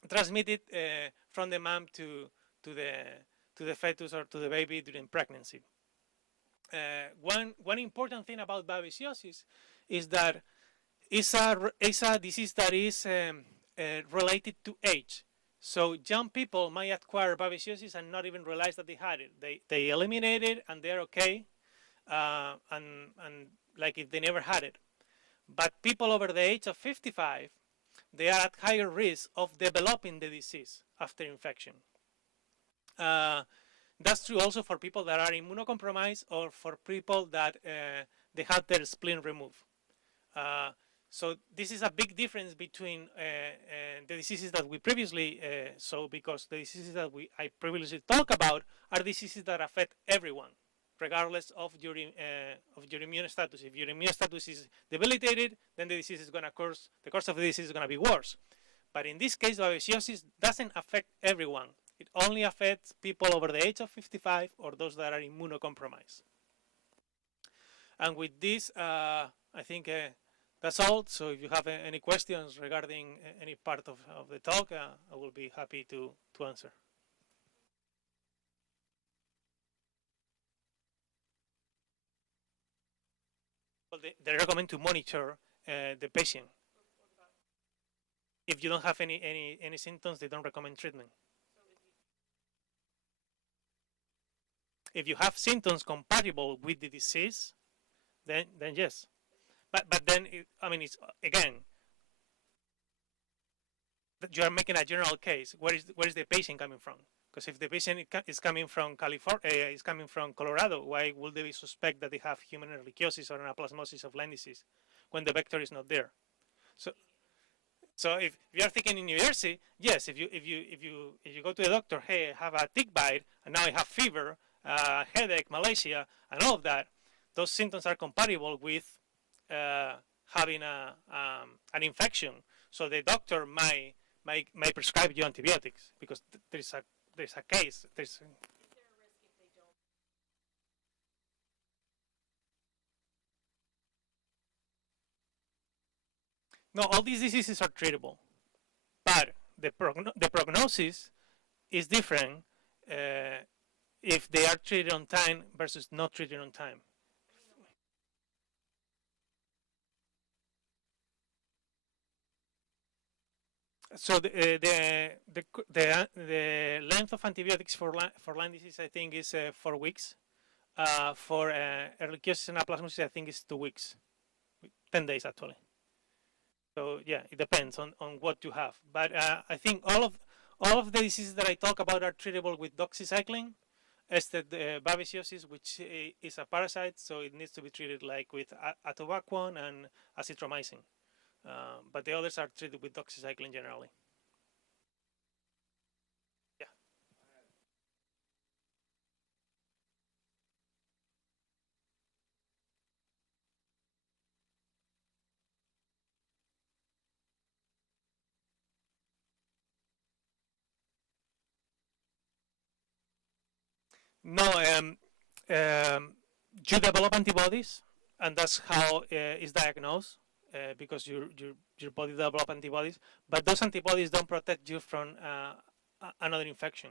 transmitted from the mom to the fetus or to the baby during pregnancy. One important thing about babesiosis is that it's a disease that is related to age. So young people might acquire babesiosis and not even realize that they had it. They eliminate it and they're okay, and like if they never had it. But people over the age of 55, they are at higher risk of developing the disease after infection. That's true also for people that are immunocompromised or for people that they had their spleen removed. So this is a big difference between the diseases that we previously saw, because the diseases that I previously talked about are diseases that affect everyone, regardless of your immune status. If your immune status is debilitated, then the disease is going to the course of the disease is going to be worse. But in this case, babesiosis doesn't affect everyone. It only affects people over the age of 55 or those that are immunocompromised. And with this, I think that's all. So if you have any questions regarding any part of the talk, I will be happy to answer. Well, they recommend to monitor the patient. If you don't have any symptoms, they don't recommend treatment. If you have symptoms compatible with the disease, then yes. But then, I mean, it's again, you are making a general case. Where is the patient coming from? Because if the patient is coming from California, is coming from Colorado, why would they suspect that they have human ehrlichiosis or anaplasmosis of Lyme disease when the vector is not there? So if you are thinking in New Jersey, yes. If you go to the doctor, hey, I have a tick bite, and now I have fever, headache, malacia, and all of that, those symptoms are compatible with having an infection. So the doctor might prescribe you antibiotics, because there's a case. Is there a risk if they don't? No, all these diseases are treatable, but the prognosis is different if they are treated on time versus not treated on time. So the length of antibiotics for Lyme disease, I think, is 4 weeks. For ehrlichiosis and anaplasmosis, I think it's 2 weeks, 10 days actually. So yeah, it depends on what you have. But I think all of the diseases that I talk about are treatable with doxycycline, except the babesiosis, which is a parasite, so it needs to be treated like with atovaquone and azithromycin. But the others are treated with doxycycline generally. Yeah. No, you develop antibodies, and that's how it's diagnosed. Because your body develops antibodies, but those antibodies don't protect you from another infection.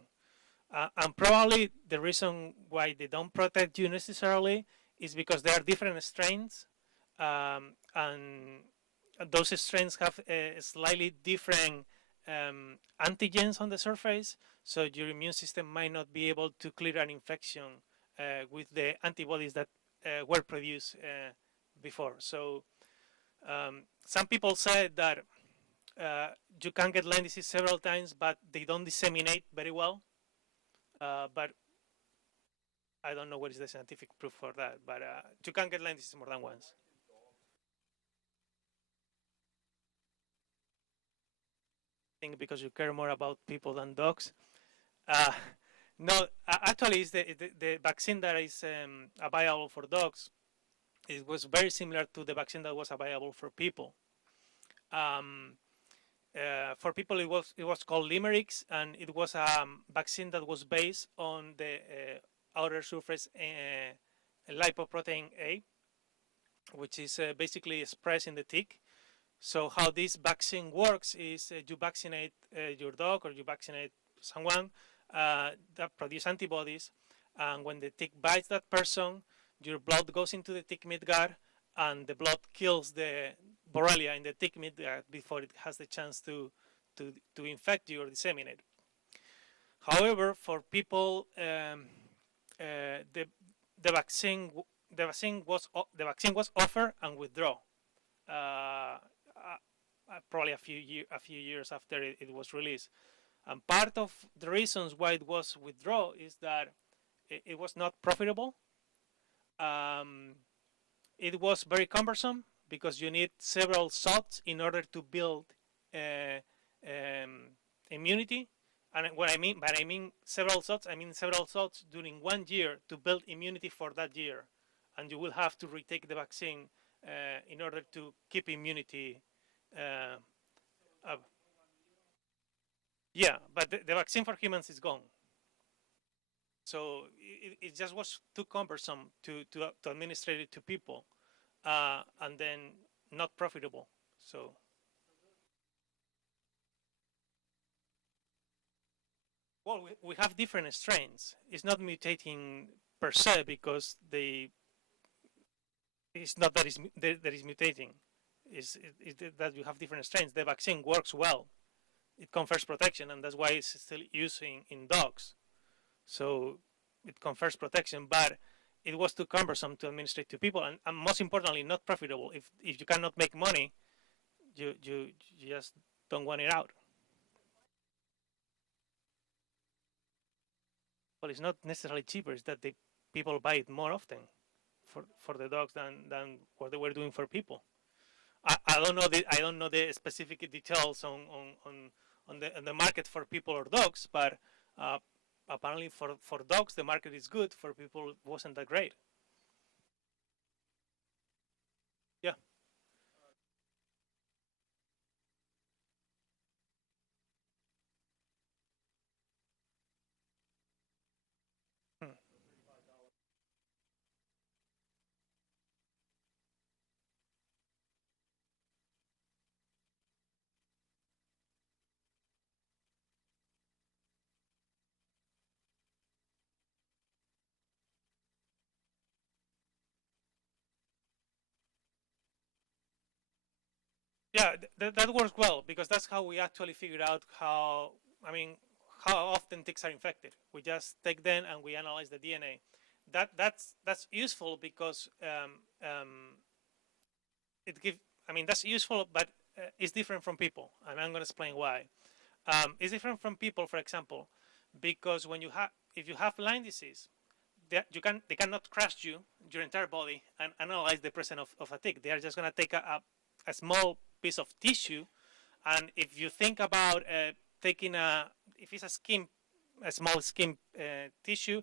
And probably the reason why they don't protect you necessarily is because there are different strains, and those strains have slightly different antigens on the surface, so your immune system might not be able to clear an infection with the antibodies that were produced before. So some people say that you can get Lyme disease several times, but they don't disseminate very well. But I don't know what is the scientific proof for that. But you can get Lyme disease more than once. think because you care more about people than dogs. No, actually, it's the vaccine that is available for dogs. It was very similar to the vaccine that was available for people. For people, it was called Limerix, and it was a vaccine that was based on the outer surface lipoprotein A, which is basically expressed in the tick. So how this vaccine works is you vaccinate your dog or you vaccinate someone that produce antibodies, and when the tick bites that person, your blood goes into the tick midgut, and the blood kills the Borrelia in the tick midgut before it has the chance to infect you or disseminate. However, for people, the vaccine was offered and withdrawn. Probably a few years after it was released, and part of the reasons why it was withdrawn is that it was not profitable. It was very cumbersome because you need several shots in order to build immunity. And what I mean several shots, I mean several shots during 1 year to build immunity for that year, and you will have to retake the vaccine in order to keep immunity. Yeah, but the vaccine for humans is gone. So it just was too cumbersome to administer it to people, and then not profitable. So well, we have different strains. It's not mutating per se because it's not that is mutating. Is that you have different strains. The vaccine works well. It confers protection, and that's why it's still used in dogs. So it confers protection, but it was too cumbersome to administer to people, and most importantly, not profitable. If you cannot make money, you just don't want it out. Well, it's not necessarily cheaper. It's that the people buy it more often for the dogs than what they were doing for people. I don't know the specific details on the market for people or dogs, but apparently for dogs the market is good. For people, it wasn't that great. Yeah. Hmm. Yeah, that works well because that's how we actually figured out how often ticks are infected. We just take them and we analyze the DNA. That's useful because that's useful, but it's different from people, and I'm going to explain why. It's different from people, for example, because if you have Lyme disease, they cannot crush your entire body and analyze the presence of a tick. They are just going to take a small piece of tissue, and if you think about taking if it's a small skin tissue,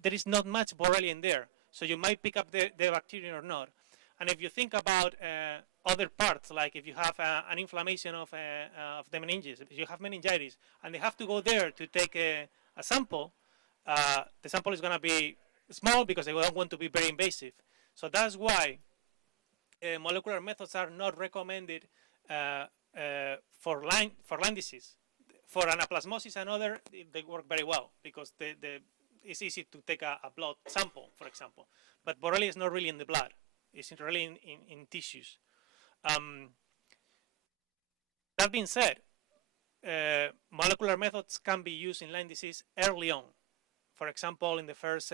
there is not much Borrelia in there, so you might pick up the bacteria or not. And if you think about other parts, like if you have an inflammation of the meninges, if you have meningitis, and they have to go there to take a sample, the sample is going to be small because they don't want to be very invasive. So that's why molecular methods are not recommended for Lyme disease. For anaplasmosis and other, they work very well because it's easy to take a blood sample, for example. But Borrelia is not really in the blood. It's really in tissues. That being said, molecular methods can be used in Lyme disease early on. For example, in the first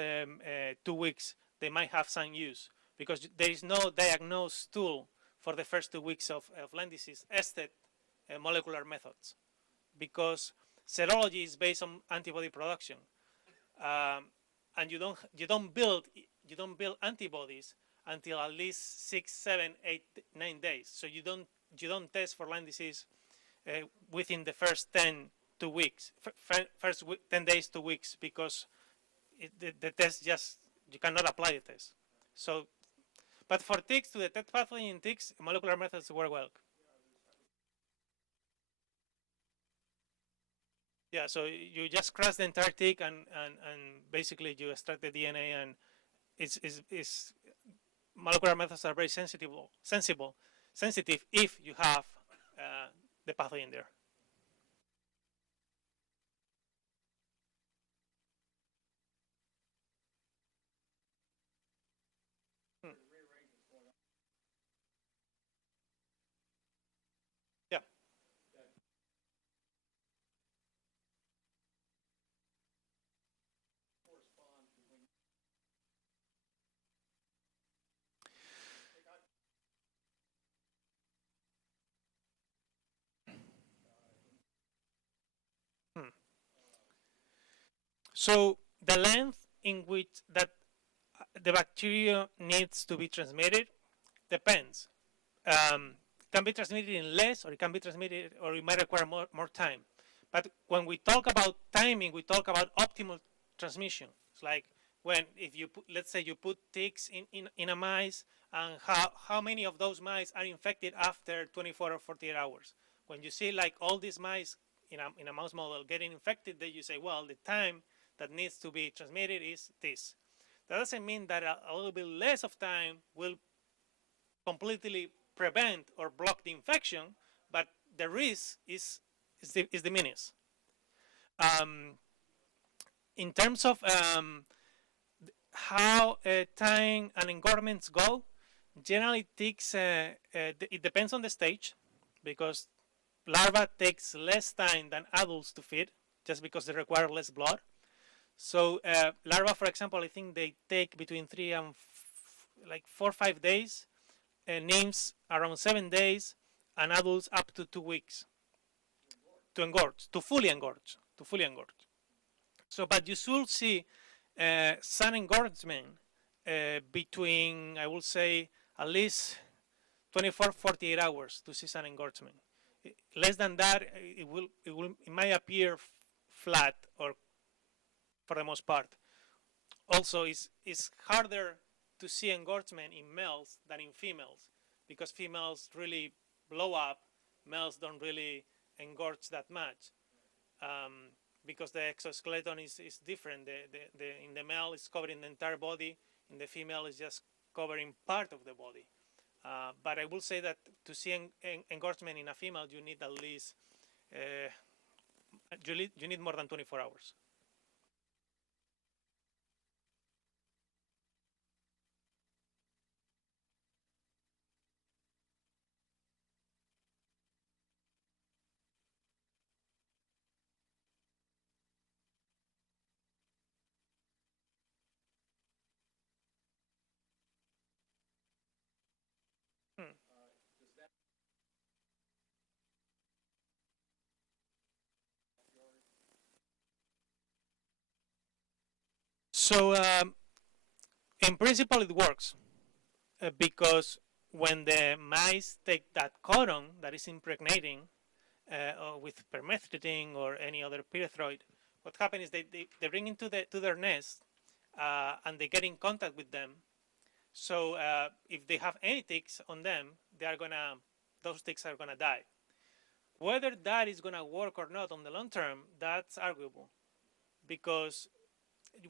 2 weeks, they might have some use because there is no diagnosed tool for the first 2 weeks of Lyme disease, except molecular methods, because serology is based on antibody production, and you don't build antibodies until at least 6, 7, 8, 9 days. So you don't test for Lyme disease within the first 2 weeks, first 10 days, 2 weeks, because the test just, you cannot apply the test. So, but for ticks, to detect pathogen in ticks, molecular methods work well. Yeah, so you just crush the entire tick and basically you extract the DNA, and it's molecular methods are very sensitive if you have the pathogen there. Yeah. So the length in which that the bacteria needs to be transmitted depends. Can be transmitted in less, or it can be transmitted, or it might require more time. But when we talk about timing, we talk about optimal transmission. It's like when, if you put, let's say you put ticks in a mice, and how many of those mice are infected after 24 or 48 hours. When you see like all these mice in a mouse model getting infected, then you say, well, the time that needs to be transmitted is this. That doesn't mean that a little bit less of time will completely prevent or block the infection, but the risk is diminished. In terms of how tying and engorgements go, generally ticks, it depends on the stage, because larvae takes less time than adults to feed, just because they require less blood. So larvae, for example, I think they take between 3 and like 4 or 5 days, nymphs around 7 days, and adults up to 2 weeks to engorge, to fully engorge. So, but you should see sun engorgement between, I would say, at least 24-48 hours to see sun engorgement. Less than that, it might appear flat, or for the most part. Also, it's harder to see engorgement in males than in females, because females really blow up. Males don't really engorge that much, because the exoskeleton is different. In the male, it's covering the entire body. In the female, it's just covering part of the body. But I will say that to see engorgement in a female, you need at least you need more than 24 hours. So in principle, it works because when the mice take that cotton that is impregnating with permethrin or any other pyrethroid, what happens is they bring into their nest and they get in contact with them. So if they have any ticks on them, those ticks are gonna die. Whether that is gonna work or not on the long term, that's arguable, because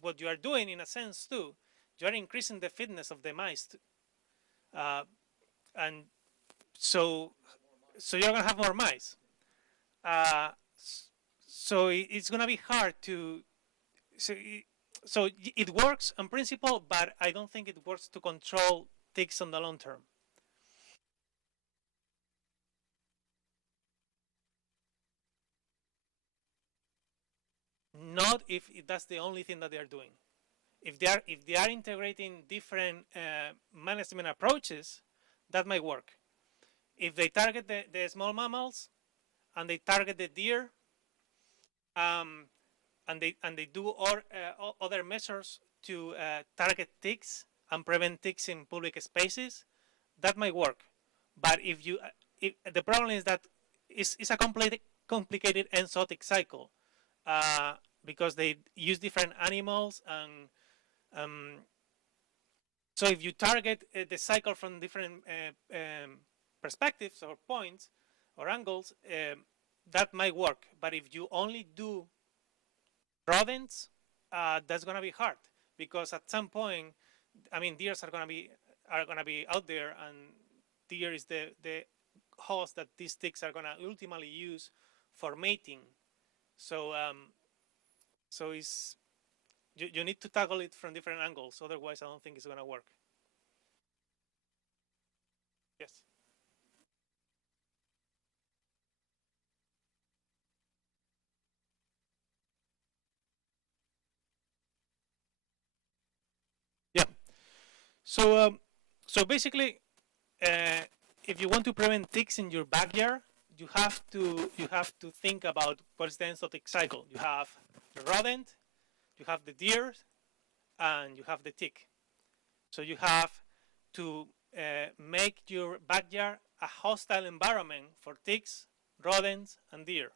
what you are doing, in a sense, too, you are increasing the fitness of the mice, and so you're gonna have more mice. So it's gonna be hard to. So it works in principle, but I don't think it works to control ticks on the long term. Not if that's the only thing that they are doing. If they are integrating different management approaches, that might work. If they target the small mammals and they target the deer, and they do other measures to target ticks and prevent ticks in public spaces, that might work. But if the problem is that it's a complicated enzootic cycle because they use different animals, and so if you target the cycle from different perspectives or points or angles, that might work. But if you only do rodents, that's gonna be hard, because at some point, I mean, deers are gonna be out there, and deer is the host that these ticks are gonna ultimately use for mating. So so it's you need to tackle it from different angles. Otherwise, I don't think it's gonna work. Yes. Yeah. So so basically, if you want to prevent ticks in your backyard, you have to think about what is the enzootic cycle. You have the rodent, you have the deer, and you have the tick. So you have to make your backyard a hostile environment for ticks, rodents, and deer.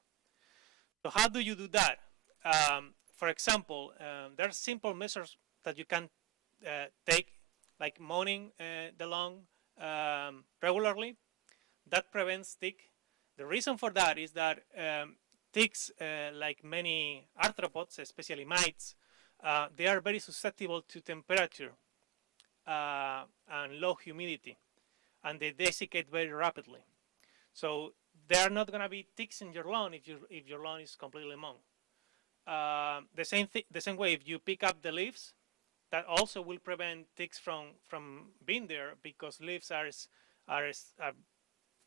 So how do you do that? For example, there are simple measures that you can take, like mowing the lawn regularly. That prevents tick. The reason for that is that ticks, like many arthropods, especially mites, they are very susceptible to temperature and low humidity, and they desiccate very rapidly. So there are not going to be ticks in your lawn if your lawn is completely mown. The same way, if you pick up the leaves, that also will prevent ticks from being there, because leaves are a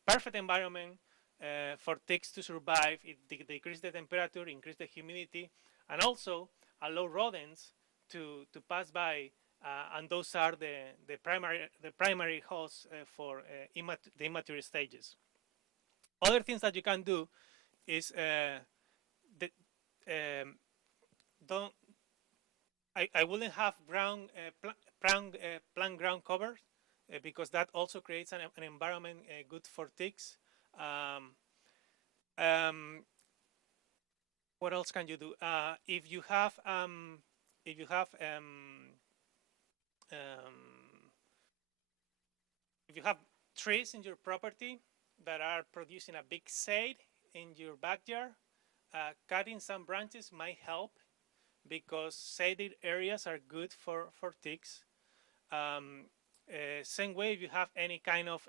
perfect environment for ticks to survive. It decrease the temperature, increase the humidity, and also allow rodents to pass by, and those are the primary hosts for the immature stages. Other things that you can do is don't. I wouldn't have plant ground covers because that also creates an environment good for ticks. What else can you do? If you have trees in your property that are producing a big shade in your backyard, cutting some branches might help, because shaded areas are good for ticks. Same way, if you have any kind of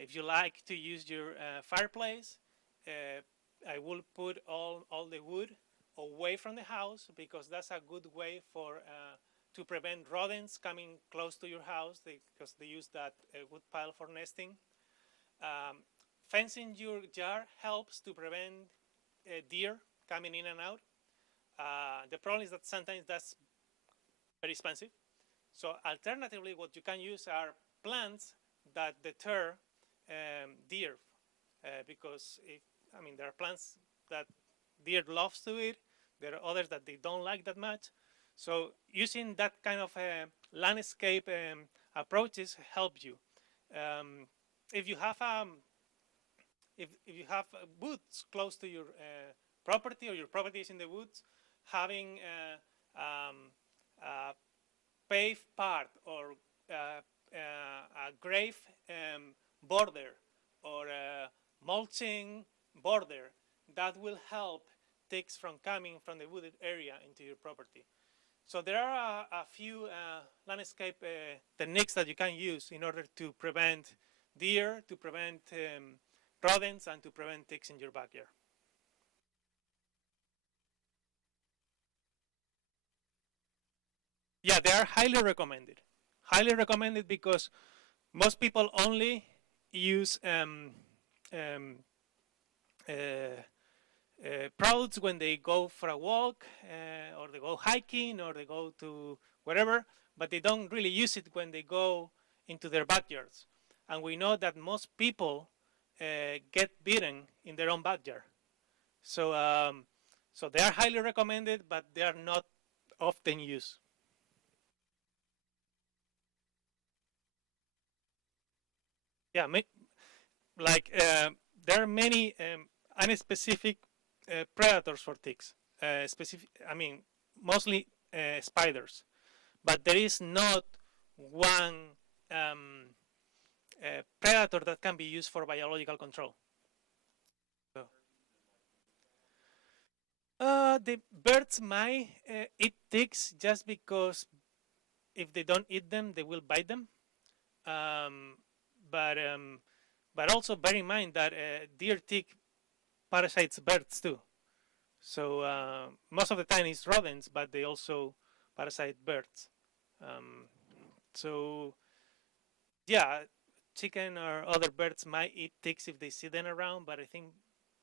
if you like to use your fireplace, I will put all the wood away from the house, because that's a good way for to prevent rodents coming close to your house, because they use that wood pile for nesting. Fencing your yard helps to prevent deer coming in and out. The problem is that sometimes that's very expensive. So alternatively, what you can use are plants that deter deer, because there are plants that deer loves to eat. There are others that they don't like that much. So using that kind of landscape approaches help you. If you have if you have woods close to your property, or your property is in the woods, having a paved part, or a grave border, or a mulching border, that will help ticks from coming from the wooded area into your property. So there are a few landscape techniques that you can use in order to prevent deer, to prevent rodents, and to prevent ticks in your backyard. Yeah, they are highly recommended. Highly recommended, because most people only use products when they go for a walk, or they go hiking, or they go to wherever, but they don't really use it when they go into their backyards. And we know that most people get bitten in their own backyard. So so they are highly recommended, but they are not often used. Yeah, like there are many unspecific predators for ticks. I mean, mostly spiders, but there is not one predator that can be used for biological control. So, the birds might eat ticks just because if they don't eat them, they will bite them. Um, but also bear in mind that deer tick parasites birds too. So most of the time it's rodents, but they also parasite birds. So yeah, chicken or other birds might eat ticks if they see them around, but I think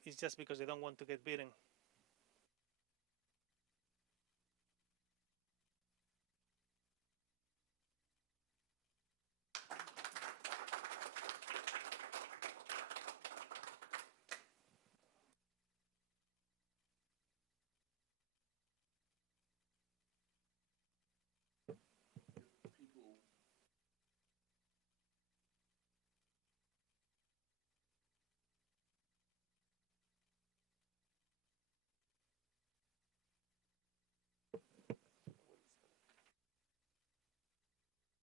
it's just because they don't want to get bitten.